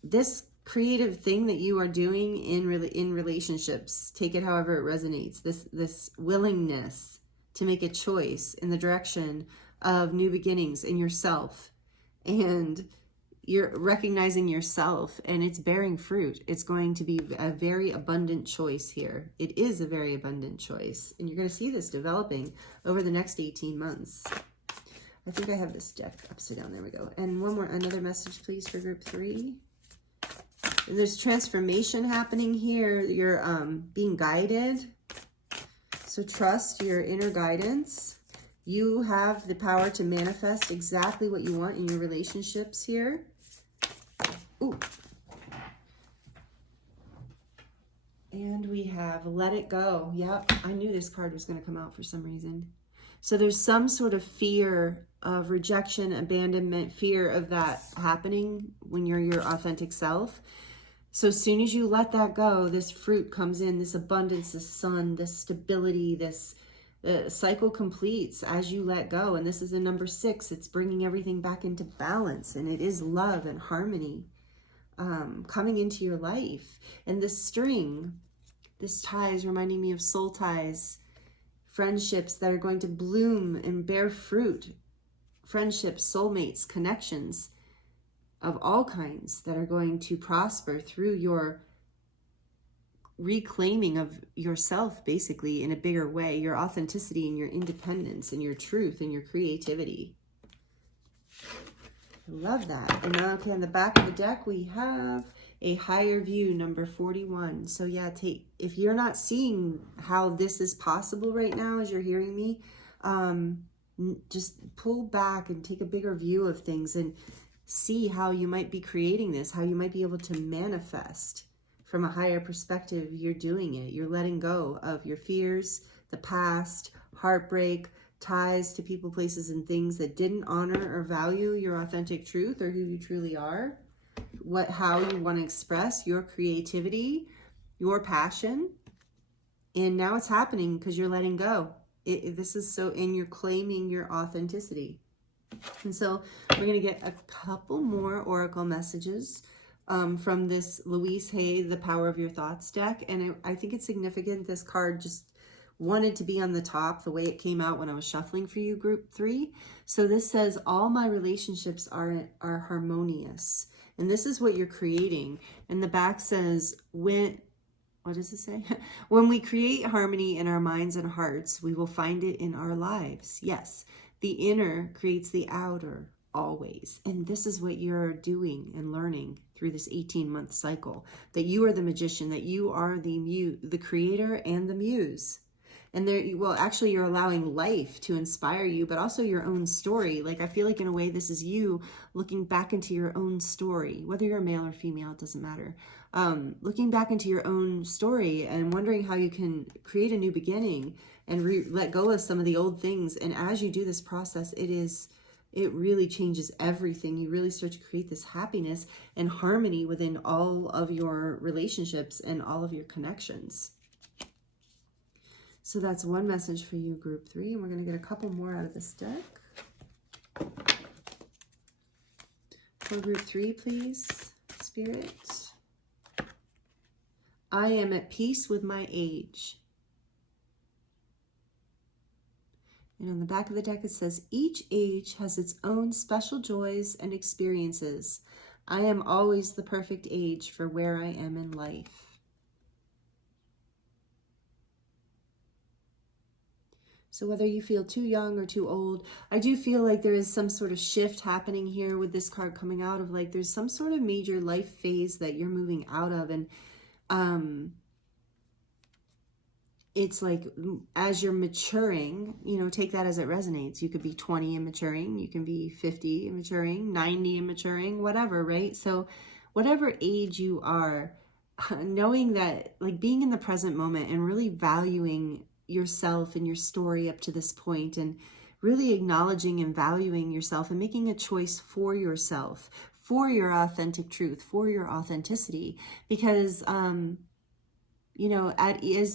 this creative thing that you are doing in relationships, take it however it resonates, this willingness to make a choice in the direction of new beginnings in yourself, and you're recognizing yourself, and it's bearing fruit. It's going to be a very abundant choice here. It is a very abundant choice. And you're going to see this developing over the next 18 months. I think I have this deck upside down. There we go. And another message, please, for group 3. There's transformation happening here. You're being guided. So trust your inner guidance. You have the power to manifest exactly what you want in your relationships here. Ooh. And we have let it go. Yep, I knew this card was going to come out for some reason. So there's some sort of fear of rejection, abandonment, fear of that happening when you're your authentic self. So as soon as you let that go, this fruit comes in, this abundance, this sun, this stability, this cycle completes as you let go. And this is a number 6. It's bringing everything back into balance. And it is love and harmony coming into your life. And this string, this tie is reminding me of soul ties, friendships that are going to bloom and bear fruit. Friendships, soulmates, connections of all kinds that are going to prosper through your reclaiming of yourself, basically, in a bigger way, your authenticity and your independence and your truth and your creativity. I love that. And now, okay, on the back of the deck, we have a higher view, number 41. So yeah, if you're not seeing how this is possible right now as you're hearing me, just pull back and take a bigger view of things and see how you might be creating this, how you might be able to manifest from a higher perspective. You're doing it. You're letting go of your fears, the past, heartbreak, ties to people, places, and things that didn't honor or value your authentic truth or who you truly are, how you want to express your creativity, your passion. And now it's happening because you're letting go. And you're claiming your authenticity. And so we're going to get a couple more oracle messages from this Louise Hay, The Power of Your Thoughts deck. And I think it's significant. This card just wanted to be on the top the way it came out when I was shuffling for you, group 3. So this says, all my relationships are harmonious. And this is what you're creating. And the back says, what does it say? When we create harmony in our minds and hearts, we will find it in our lives. Yes, the inner creates the outer always. And this is what you're doing and learning through this 18-month cycle, that you are the magician, that you are the creator and the muse. And actually you're allowing life to inspire you, but also your own story. Like, I feel like in a way, this is you looking back into your own story, whether you're male or female, it doesn't matter. Looking back into your own story and wondering how you can create a new beginning and let go of some of the old things. And as you do this process, it really changes everything. You really start to create this happiness and harmony within all of your relationships and all of your connections. So that's one message for you, group 3. And we're going to get a couple more out of this deck. For group 3, please, Spirit. I am at peace with my age. And on the back of the deck, it says, each age has its own special joys and experiences. I am always the perfect age for where I am in life. So whether you feel too young or too old, I do feel like there is some sort of shift happening here with this card coming out of, like, there's some sort of major life phase that you're moving out of. And it's like, as you're maturing, take that as it resonates. You could be 20 and maturing, you can be 50 and maturing, 90 and maturing, whatever, right? So whatever age you are, knowing that, like, being in the present moment and really valuing yourself and your story up to this point, and really acknowledging and valuing yourself and making a choice for yourself, for your authentic truth, for your authenticity. Because as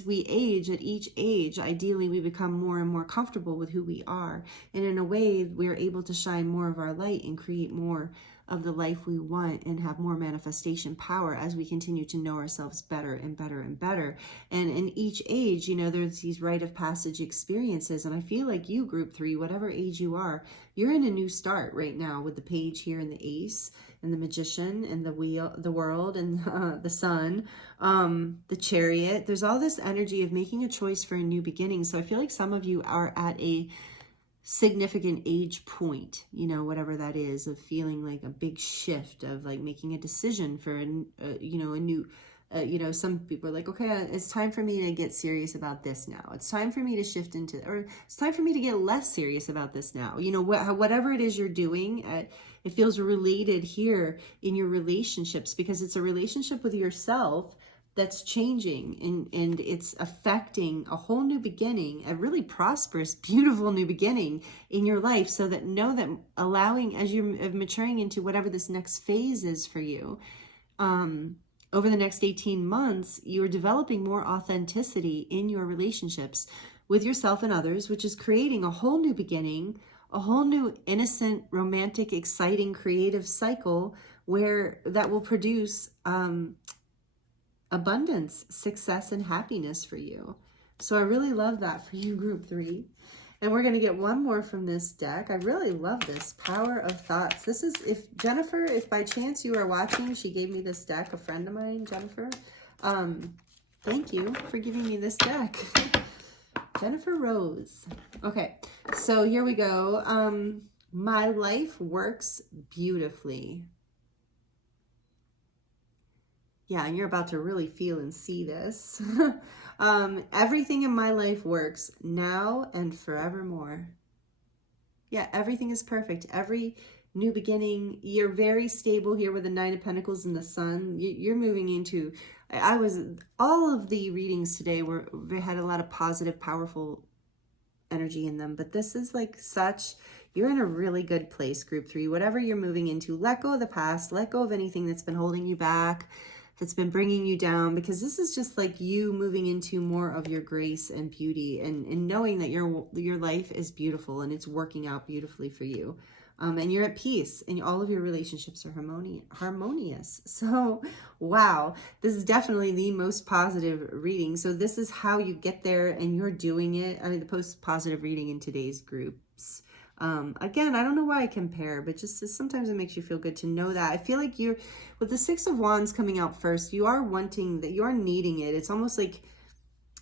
we age, at each age, ideally we become more and more comfortable with who we are, and in a way we're able to shine more of our light and create more of the life we want and have more manifestation power as we continue to know ourselves better and better and better. And in each age, there's these rite of passage experiences. And I feel like you, group 3, whatever age you are, you're in a new start right now with the page here and the ace. and the Magician, and the Wheel, the World, and the Sun, the Chariot. There's all this energy of making a choice for a new beginning. So I feel like some of you are at a significant age point, you know, whatever that is, of feeling like a big shift, of like making a decision for you know, a new, you know, some people are like, okay, it's time for me to get serious about this now. It's time for me to shift into, or it's time for me to get less serious about this now. You know, whatever it is you're doing, it feels related here in your relationships, because it's a relationship with yourself that's changing, and it's affecting a whole new beginning, a really prosperous, beautiful new beginning in your life. So that know that allowing, as you're maturing into whatever this next phase is for you, over the next 18 months, you're developing more authenticity in your relationships with yourself and others, which is creating a whole new beginning, a whole new innocent, romantic, exciting, creative cycle where that will produce abundance, success, and happiness for you. So I really love that for you, group 3. And we're going to get one more from this deck. I really love this, Power of Thoughts. This is, if Jennifer, if by chance you are watching, she gave me this deck, a friend of mine, Jennifer. Thank you for giving me this deck. Jennifer Rose. Okay, so here we go. My life works beautifully. Yeah, and you're about to really feel and see this. Everything in my life works now and forevermore. Yeah, everything is perfect. Every new beginning, you're very stable here with the 9 of Pentacles and the Sun. You're moving into, all of the readings today had a lot of positive, powerful energy in them. But this is like such, you're in a really good place, group 3. Whatever you're moving into, let go of the past, let go of anything that's been holding you back, that's been bringing you down, because this is just like you moving into more of your grace and beauty, and knowing that your life is beautiful and it's working out beautifully for you. And you're at peace, and all of your relationships are harmonious. So, wow, this is definitely the most positive reading. So this is how you get there, and you're doing it. I mean, the most positive reading in today's groups. Again, I don't know why I compare, but just sometimes it makes you feel good to know that. I feel like you're, with the 6 of Wands coming out first, you are wanting that, you are needing it. It's almost like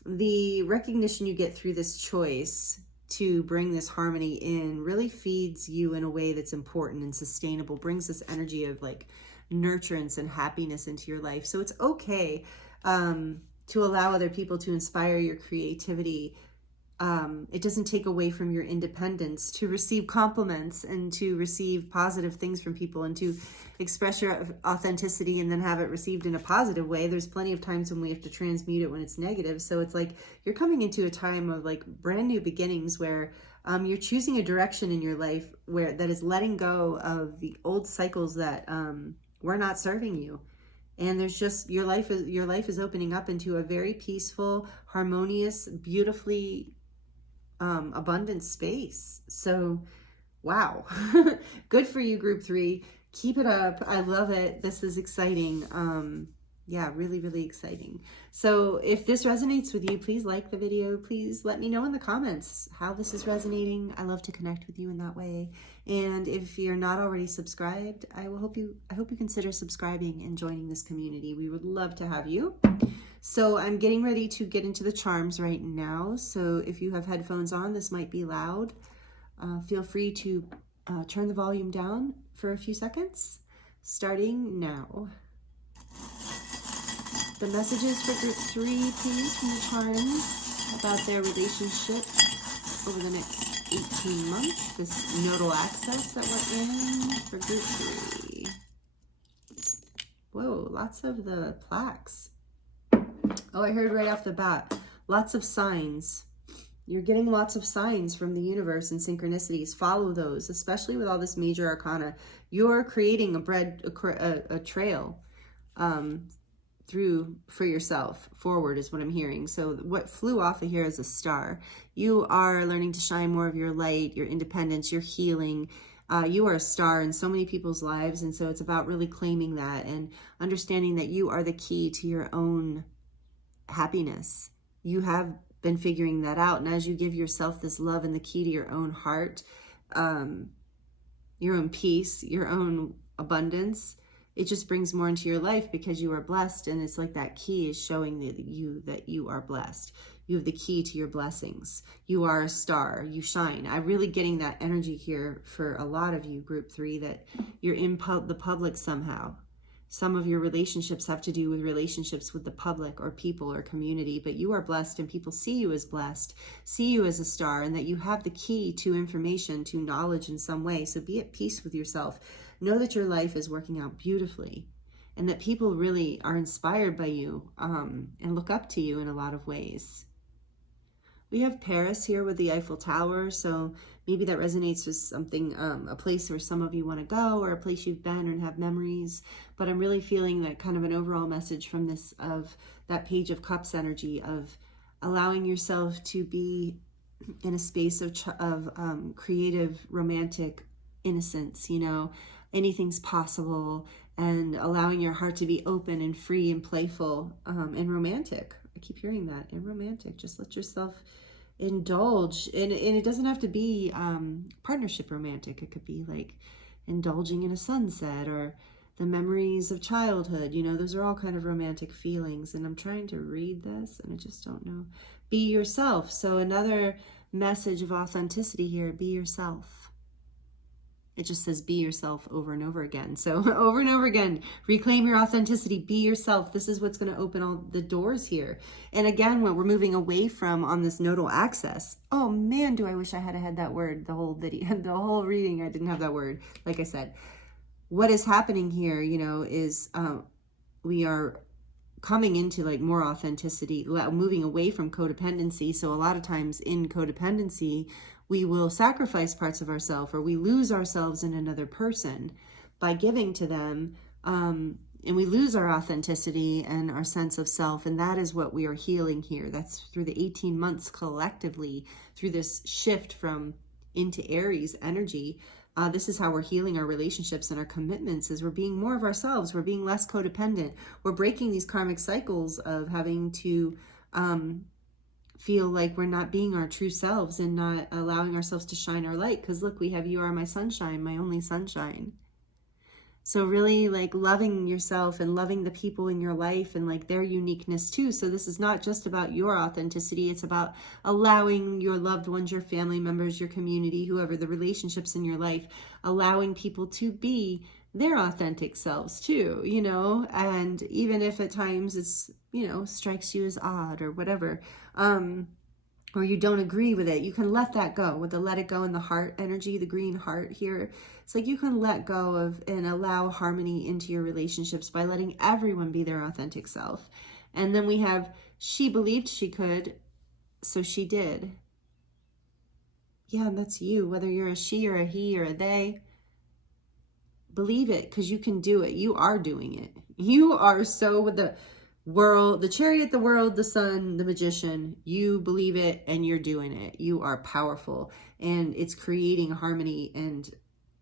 the recognition you get through this choice to bring this harmony in really feeds you in a way that's important and sustainable, brings this energy of like nurturance and happiness into your life. So it's okay to allow other people to inspire your creativity. It doesn't take away from your independence to receive compliments and to receive positive things from people and to express your authenticity and then have it received in a positive way. There's plenty of times when we have to transmute it when it's negative. So it's like you're coming into a time of like brand new beginnings where you're choosing a direction in your life where that is letting go of the old cycles that were not serving you. And there's just, your life is opening up into a very peaceful, harmonious, beautifully abundant space. So wow. Good for you, group 3. Keep it up. I love it. This is exciting. Yeah, really, really exciting. So if this resonates with you, please like the video. Please let me know in the comments how this is resonating. I love to connect with you in that way. And if you're not already subscribed, I hope you consider subscribing and joining this community. We would love to have you. So I'm getting ready to get into the charms right now. So if you have headphones on, this might be loud. Feel free to turn the volume down for a few seconds, starting now. The messages for group 3, please, from the charms about their relationship over the next 18 months. This nodal access that we're in for group 3. Whoa, lots of the plaques. Oh, I heard right off the bat, lots of signs. You're getting lots of signs from the universe and synchronicities. Follow those, especially with all this major arcana. You're creating a trail through for yourself. Forward is what I'm hearing. So what flew off of here is a star. You are learning to shine more of your light, your independence, your healing. You are a star in so many people's lives. And so it's about really claiming that and understanding that you are the key to your own happiness. You have been figuring that out. And as you give yourself this love and the key to your own heart, your own peace, your own abundance, it just brings more into your life because you are blessed. And it's like that key is showing that you are blessed. You have the key to your blessings. You are a star. You shine. I'm really getting that energy here for a lot of you, group 3, that you're in the public somehow. Some of your relationships have to do with relationships with the public or people or community, but you are blessed and people see you as blessed, see you as a star, and that you have the key to information, to knowledge in some way. So be at peace with yourself. Know that your life is working out beautifully and that people really are inspired by you and look up to you in a lot of ways. We have Paris here with the Eiffel Tower, so maybe that resonates with something, a place where some of you want to go or a place you've been and have memories. But I'm really feeling that kind of an overall message from this, of that Page of Cups energy, of allowing yourself to be in a space of creative, romantic innocence, anything's possible, and allowing your heart to be open and free and playful and romantic. I keep hearing that, and romantic. Just let yourself indulge, and it doesn't have to be partnership romantic. It could be like indulging in a sunset or the memories of childhood. Those are all kind of romantic feelings. And I'm trying to read this and I just don't know. Be yourself. So another message of authenticity here: be yourself. It just says be yourself over and over again. So over and over again, reclaim your authenticity, be yourself. This is what's going to open all the doors here. And again, what we're moving away from on this nodal axis. Oh man, do I wish I had had that word the whole video, the whole reading. I didn't have that word. Like I said, what is happening here, is we are coming into like more authenticity, moving away from codependency. So a lot of times in codependency, we will sacrifice parts of ourselves, or we lose ourselves in another person by giving to them. And we lose our authenticity and our sense of self. And that is what we are healing here. That's through the 18 months collectively, through this shift from into Aries energy. This is how we're healing our relationships and our commitments, is we're being more of ourselves. We're being less codependent. We're breaking these karmic cycles of having to feel like we're not being our true selves and not allowing ourselves to shine our light. Because look, we have you are my sunshine, my only sunshine. So really like loving yourself and loving the people in your life and like their uniqueness too. So this is not just about your authenticity. It's about allowing your loved ones, your family members, your community, whoever, the relationships in your life, allowing people to be their authentic selves too, and even if at times it's, strikes you as odd or whatever, or you don't agree with it, you can let that go with the let it go in the heart energy, the green heart here. It's like you can let go of and allow harmony into your relationships by letting everyone be their authentic self. And then we have, she believed she could, so she did. Yeah, and that's you, whether you're a she or a he or a they. Believe it, because you can do it. You are doing it. You are so with the world, the chariot, the world, the sun, the magician. You believe it and you're doing it. You are powerful, and it's creating harmony and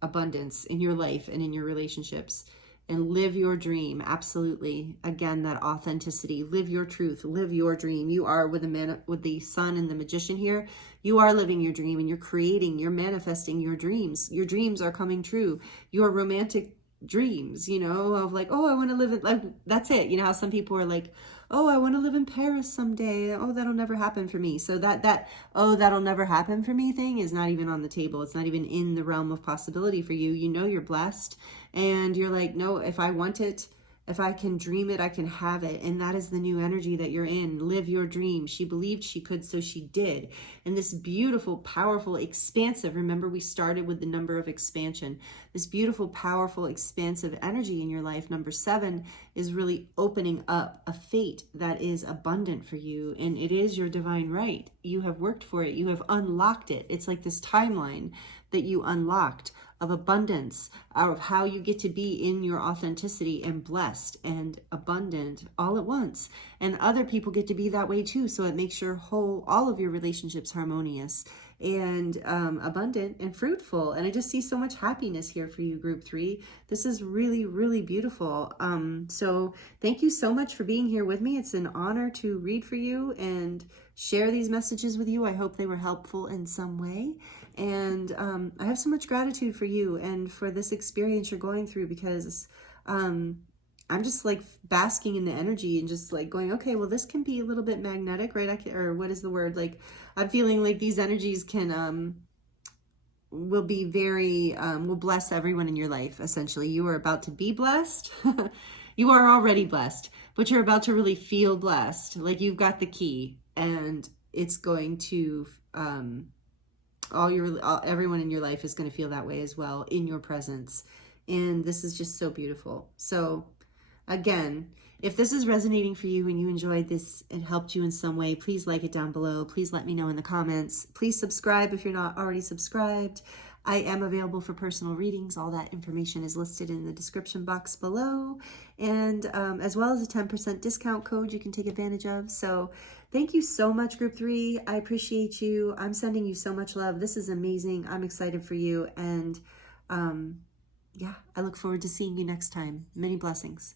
abundance in your life and in your relationships. And live your dream. Absolutely. Again, that authenticity. Live your truth. Live your dream. You are with the sun and the magician here. You are living your dream, and you're creating, you're manifesting your dreams. Your dreams are coming true. Your romantic dreams, of like, oh, I want to live in, like, that's it. How some people are like, oh, I want to live in Paris someday. Oh, that'll never happen for me. So that, oh, that'll never happen for me thing is not even on the table. It's not even in the realm of possibility for you. You're blessed, and you're like, no, if I want it, if I can dream it, I can have it. And that is the new energy that you're in. Live your dream. She believed she could, so she did. And this beautiful, powerful, expansive, remember we started with the number of expansion. This beautiful, powerful, expansive energy in your life, number 7, is really opening up a fate that is abundant for you. And it is your divine right. You have worked for it. You have unlocked it. It's like this timeline that you unlocked of abundance, of how you get to be in your authenticity and blessed and abundant all at once. And other people get to be that way too. So it makes your all of your relationships harmonious and abundant and fruitful. And I just see so much happiness here for you, group 3. This is really, really beautiful. So thank you so much for being here with me. It's an honor to read for you and share these messages with you. I hope they were helpful in some way. And I have so much gratitude for you and for this experience you're going through, because I'm just like basking in the energy and just like going, okay, well, this can be a little bit magnetic, right? Or what is the word? Like, I'm feeling like these energies can, will be very, will bless everyone in your life. Essentially, you are about to be blessed. You are already blessed, but you're about to really feel blessed. Like you've got the key, and it's going to, everyone in your life is going to feel that way as well in your presence. And this is just so beautiful. So again, if this is resonating for you and you enjoyed this and helped you in some way, please like it down below. Please let me know in the comments. Please subscribe if you're not already subscribed. I am available for personal readings. All that information is listed in the description box below, and as well as a 10% discount code you can take advantage of. So thank you so much, Group 3. I appreciate you. I'm sending you so much love. This is amazing. I'm excited for you. And yeah, I look forward to seeing you next time. Many blessings.